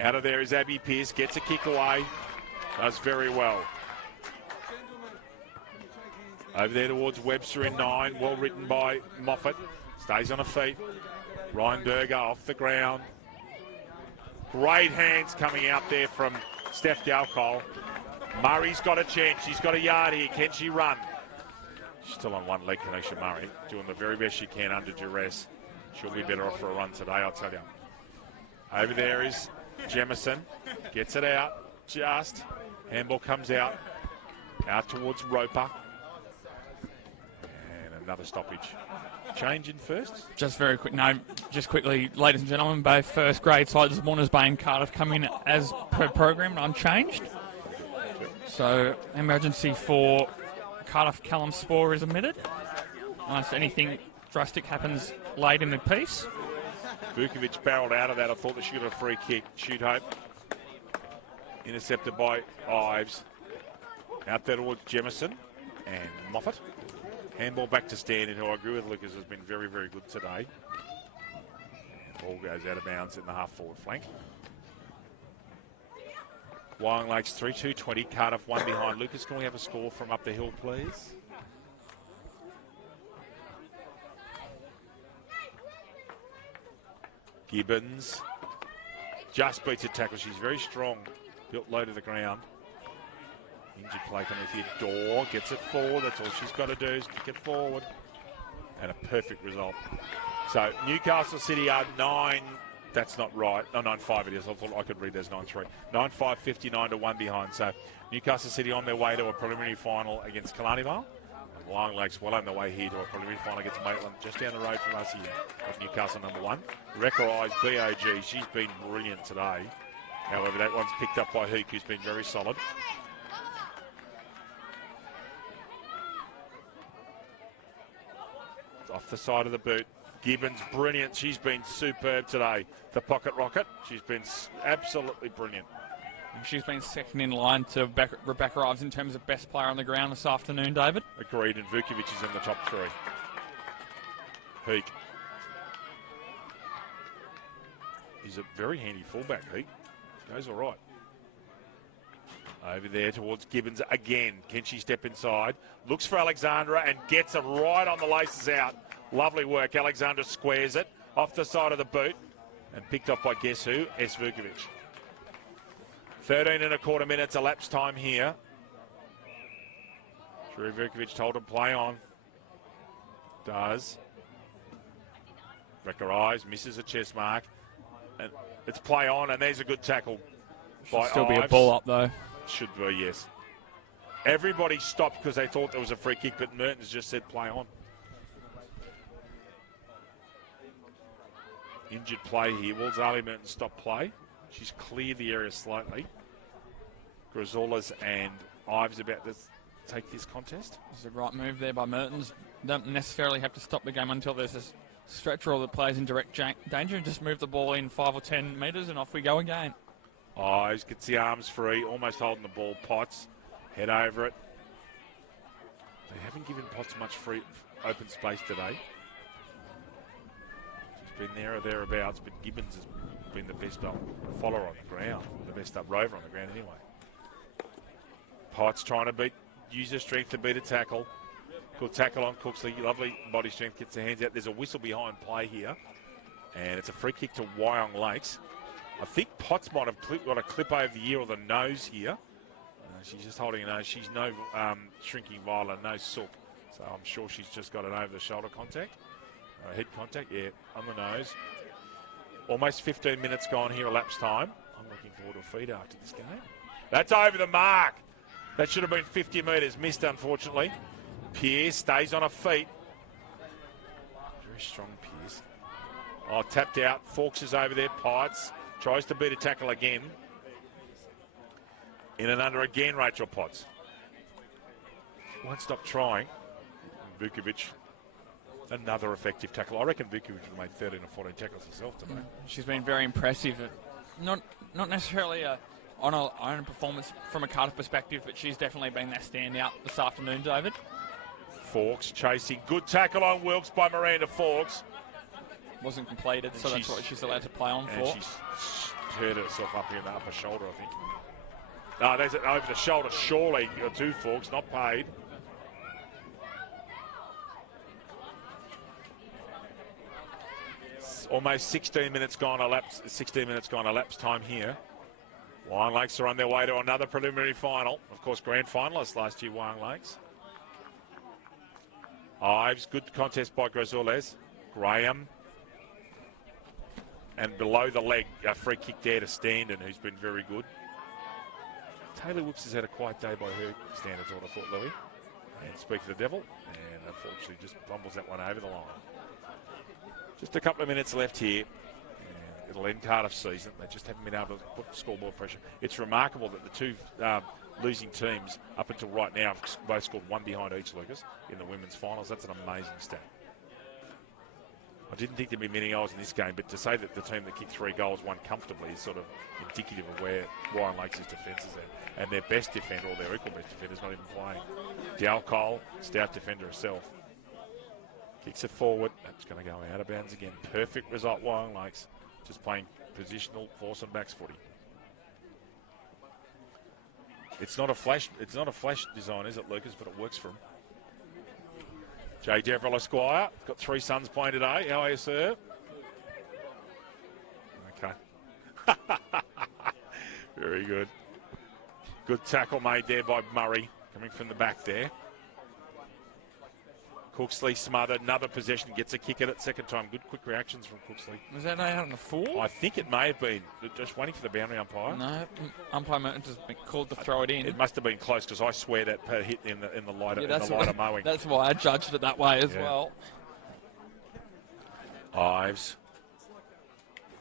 Out of there is Abby Pearce. Gets a kick away. Does very well. Over there towards Webster in 9. Well written by Moffat. Stays on her feet. Ryan Berger off the ground. Great hands coming out there from Steph Galcol. Murray's got a chance. She's got a yard here. Can she run? She's still on one leg, Kanisha Murray. Doing the very best she can under duress. She'll be better off for a run today, I'll tell you. Over there is Jemison. Gets it out. Just. Handball comes out. Out towards Roper. And another stoppage. Change in first? Just very quick, just quickly, ladies and gentlemen, both first grade sides, Warners Bay and Cardiff, come in as per program, unchanged. So, emergency for Cardiff Callum Spore is omitted. Unless anything drastic happens late in the piece. Vukovic barreled out of that. I thought that she got a free kick. Shoot Hope. Intercepted by Ives. Out there towards Jemison and Moffat. Handball back to Standard, who I agree with Lucas has been very, very good today. And ball goes out of bounds in the half-forward flank. Wyong Lakes 3-2-20. Cardiff 1 behind. Lucas, can we have a score from up the hill, please? Gibbons just beats a tackle. She's very strong. Built low to the ground. Injured play coming with here. Door gets it forward. That's all she's got to do is kick it forward. And a perfect result. So Newcastle City are 9. That's not right. No, 9-5 it is. I thought I could read there's 9-3. 9-5, 59 to 1 behind. So Newcastle City on their way to a preliminary final against Killarney Vale. And Wyong Lakes well on their way here to a preliminary final against Maitland, just down the road from us here at Newcastle number 1. Recorize BOG. She's been brilliant today. However, that one's picked up by Hook, who's been very solid. Off the side of the boot. Gibbons, brilliant. She's been superb today. The pocket rocket. She's been absolutely brilliant. She's been second in line to Rebecca Ives in terms of best player on the ground this afternoon, David. Agreed, and Vukovic is in the top 3. Peak. He's a very handy fullback, Peak. Goes all right. Over there towards Gibbons again. Can she step inside? Looks for Alexandra and gets it right on the laces out. Lovely work. Alexandra squares it off the side of the boot and picked off by guess who? S. Vukovic. 13 and a quarter minutes elapsed time here. Drew Vukovic told him play on. Does. Rebecca Ives misses a chest mark. And it's play on, and there's a good tackle by Should still be a Ives. ball up, though. Should be, yes. Everybody stopped because they thought there was a free kick, but Mertens just said play on. Injured play here. Will Zali Mertens stop play? She's cleared the area slightly. Grizolas and Ives about to take this contest. It's the right move there by Mertens. Don't necessarily have to stop the game until there's a stretch rule that plays in direct danger and just move the ball in 5 or 10 metres and off we go again. Ives gets the arms free, almost holding the ball. Potts, head over it. They haven't given Potts much free open space today. She's been there or thereabouts, but Gibbons has been the best follower on the ground, the best up rover on the ground anyway. Potts trying to use her strength to beat a tackle. Good tackle on Cooksley. Lovely body strength, gets the hands out. There's a whistle behind play here. And it's a free kick to Wyong Lakes. I think Potts might have got a clip over the ear or the nose here. She's just holding her nose. She's no shrinking viola, no sook. So I'm sure she's just got an over-the-shoulder contact. Head contact, yeah, on the nose. Almost 15 minutes gone here, elapsed time. I'm looking forward to a feed after this game. That's over the mark. That should have been 50 metres. Missed, unfortunately. Pierce stays on her feet. Very strong, Pierce. Oh, tapped out. Fawkes is over there. Potts tries to beat a tackle again. In and under again, Rachel Potts. Won't stop trying. Vukovic, another effective tackle. I reckon Vukovic made 13 or 14 tackles herself today. She's been very impressive. Not necessarily on her own performance from a Cardiff perspective, but she's definitely been that standout this afternoon, David. Fawkes chasing. Good tackle on Wilkes by Miranda Fawkes. Wasn't completed, so that's what she's allowed to play on and for. She's hurt herself up here in the upper shoulder, I think. No, there's an over the shoulder, surely, to Fawkes, not paid. Almost 16 minutes gone elapsed time here. Wyong Lakes are on their way to another preliminary final. Of course, grand finalists last year, Wyong Lakes. Ives, good contest by Grizoles. Graham. And below the leg, a free kick there to Standen, who's been very good. Taylor Wicks has had a quiet day by her standards, I would have thought, Louis. And speak for the devil. And unfortunately just fumbles that one over the line. Just a couple of minutes left here. And it'll end Cardiff's season. They just haven't been able to put scoreboard pressure. It's remarkable that the two losing teams up until right now have both scored one behind each, Lucas, in the women's finals. That's an amazing stat. I didn't think there'd be many goals in this game, but to say that the team that kicked 3 goals won comfortably is sort of indicative of where Wyong Lakes' defence is at. And their best defender, or their equal best defender, is not even playing. Dalcole, stout defender herself. Kicks it forward. That's going to go out of bounds again. Perfect result, Wyong Lakes. Just playing positional force and backs footy. It's not a flash design, is it, Lucas? But it works for him. J. Deverell Esquire, got 3 sons playing today. How are you, sir? Okay. Very good. Good tackle made there by Murray, coming from the back there. Cooksley smothered, another possession, gets a kick at it, second time. Good quick reactions from Cooksley. Was that out on the 4? I think it may have been. Just waiting for the boundary umpire. No, umpire Mertens has been called to throw it in. It must have been close because I swear that hit in the lighter, mowing. That's why I judged it that way as well. Ives.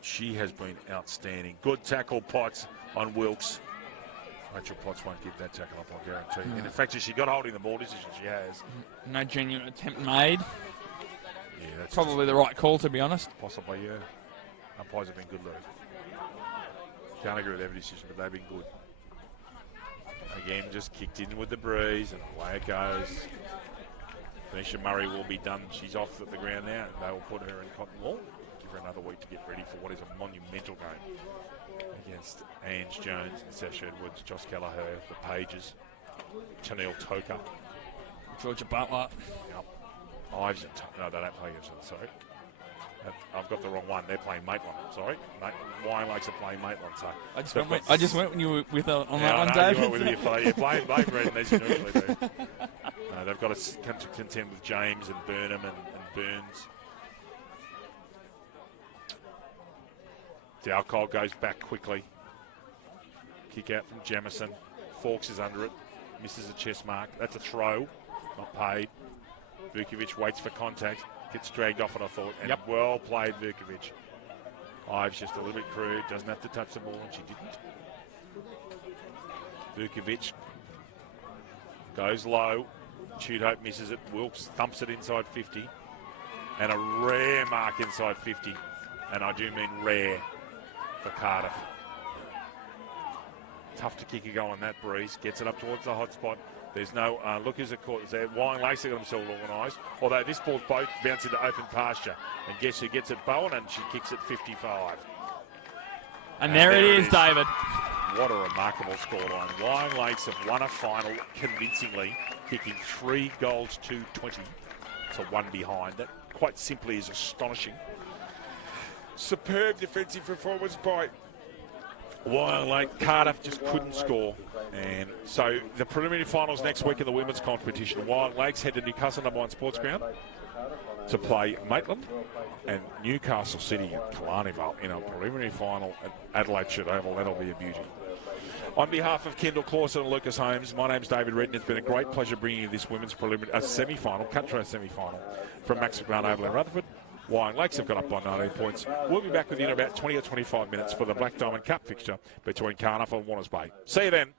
She has been outstanding. Good tackle, Potts, on Wilkes. Rachel Potts won't give that tackle up, I'll guarantee. And in fact, she got holding the ball decision, she has. No genuine attempt made. Yeah, that's Probably the right call, to be honest. possibly, yeah. Umpires have been good, Lou. Can't agree with every decision, but they've been good. Again, just kicked in with the breeze, and away it goes. Tanisha Murray will be done. She's off at the ground now, and they will put her in cotton wool. Give her another week to get ready for what is a monumental game against Ange Jones and Sash Edwards, Josh Kelleher, the Pages, Chanel Toker. Georgia Butler. Yep. Ives and no, they don't play each other, sorry. I've got the wrong one. They're playing Maitland. Sorry. Wyong Lakes are playing Maitland. So I just went when you were with on that one, I know, David. you were with your fellow. Yeah, blame Redden as you usually do. They've got to come to contend with James and Burnham and Burns. Dowcole goes back quickly. Kick out from Jamison. Fawkes is under it. Misses a chest mark. That's a throw. Not paid. Vukovic waits for contact. Gets dragged off it, I thought. And well played, Vukovic. Ives just a little bit crude. Doesn't have to touch the ball, and she didn't. Vukovic goes low. Chute Hope misses it. Wilkes thumps it inside 50. And a rare mark inside 50. And I do mean rare for Cardiff. Tough to kick a goal on that breeze. Gets it up towards the hot spot. There's no look who's it caught there. Wyong Lakes have got themselves organised. Although this ball's both bounced into open pasture. And guess who gets it? Bowen, and she kicks it 55. And there it is, David. What a remarkable scoreline. Wyong Lakes have won a final convincingly, kicking 3 goals to 20 to 1 behind. That quite simply is astonishing. Superb defensive performance by Wyong Lake. Cardiff just couldn't score. And so the preliminary finals next week in the women's competition. Wyong Lakes head to Newcastle #1 Sports Ground to play Maitland, and Newcastle City at Killarney Vale in a preliminary final at Adelaide Shield Oval. That'll be a beauty. On behalf of Kendall Clawson and Lucas Holmes, my name's David Redden. It's been a great pleasure bringing you this women's preliminary semi-final, cut-through semi-final from Max McGrath Oval in Rutherford. Wyong Lakes have got up by 19 points. We'll be back with you in about 20 or 25 minutes for the Black Diamond Cup fixture between Cardiff and Warners Bay. See you then.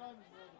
moment,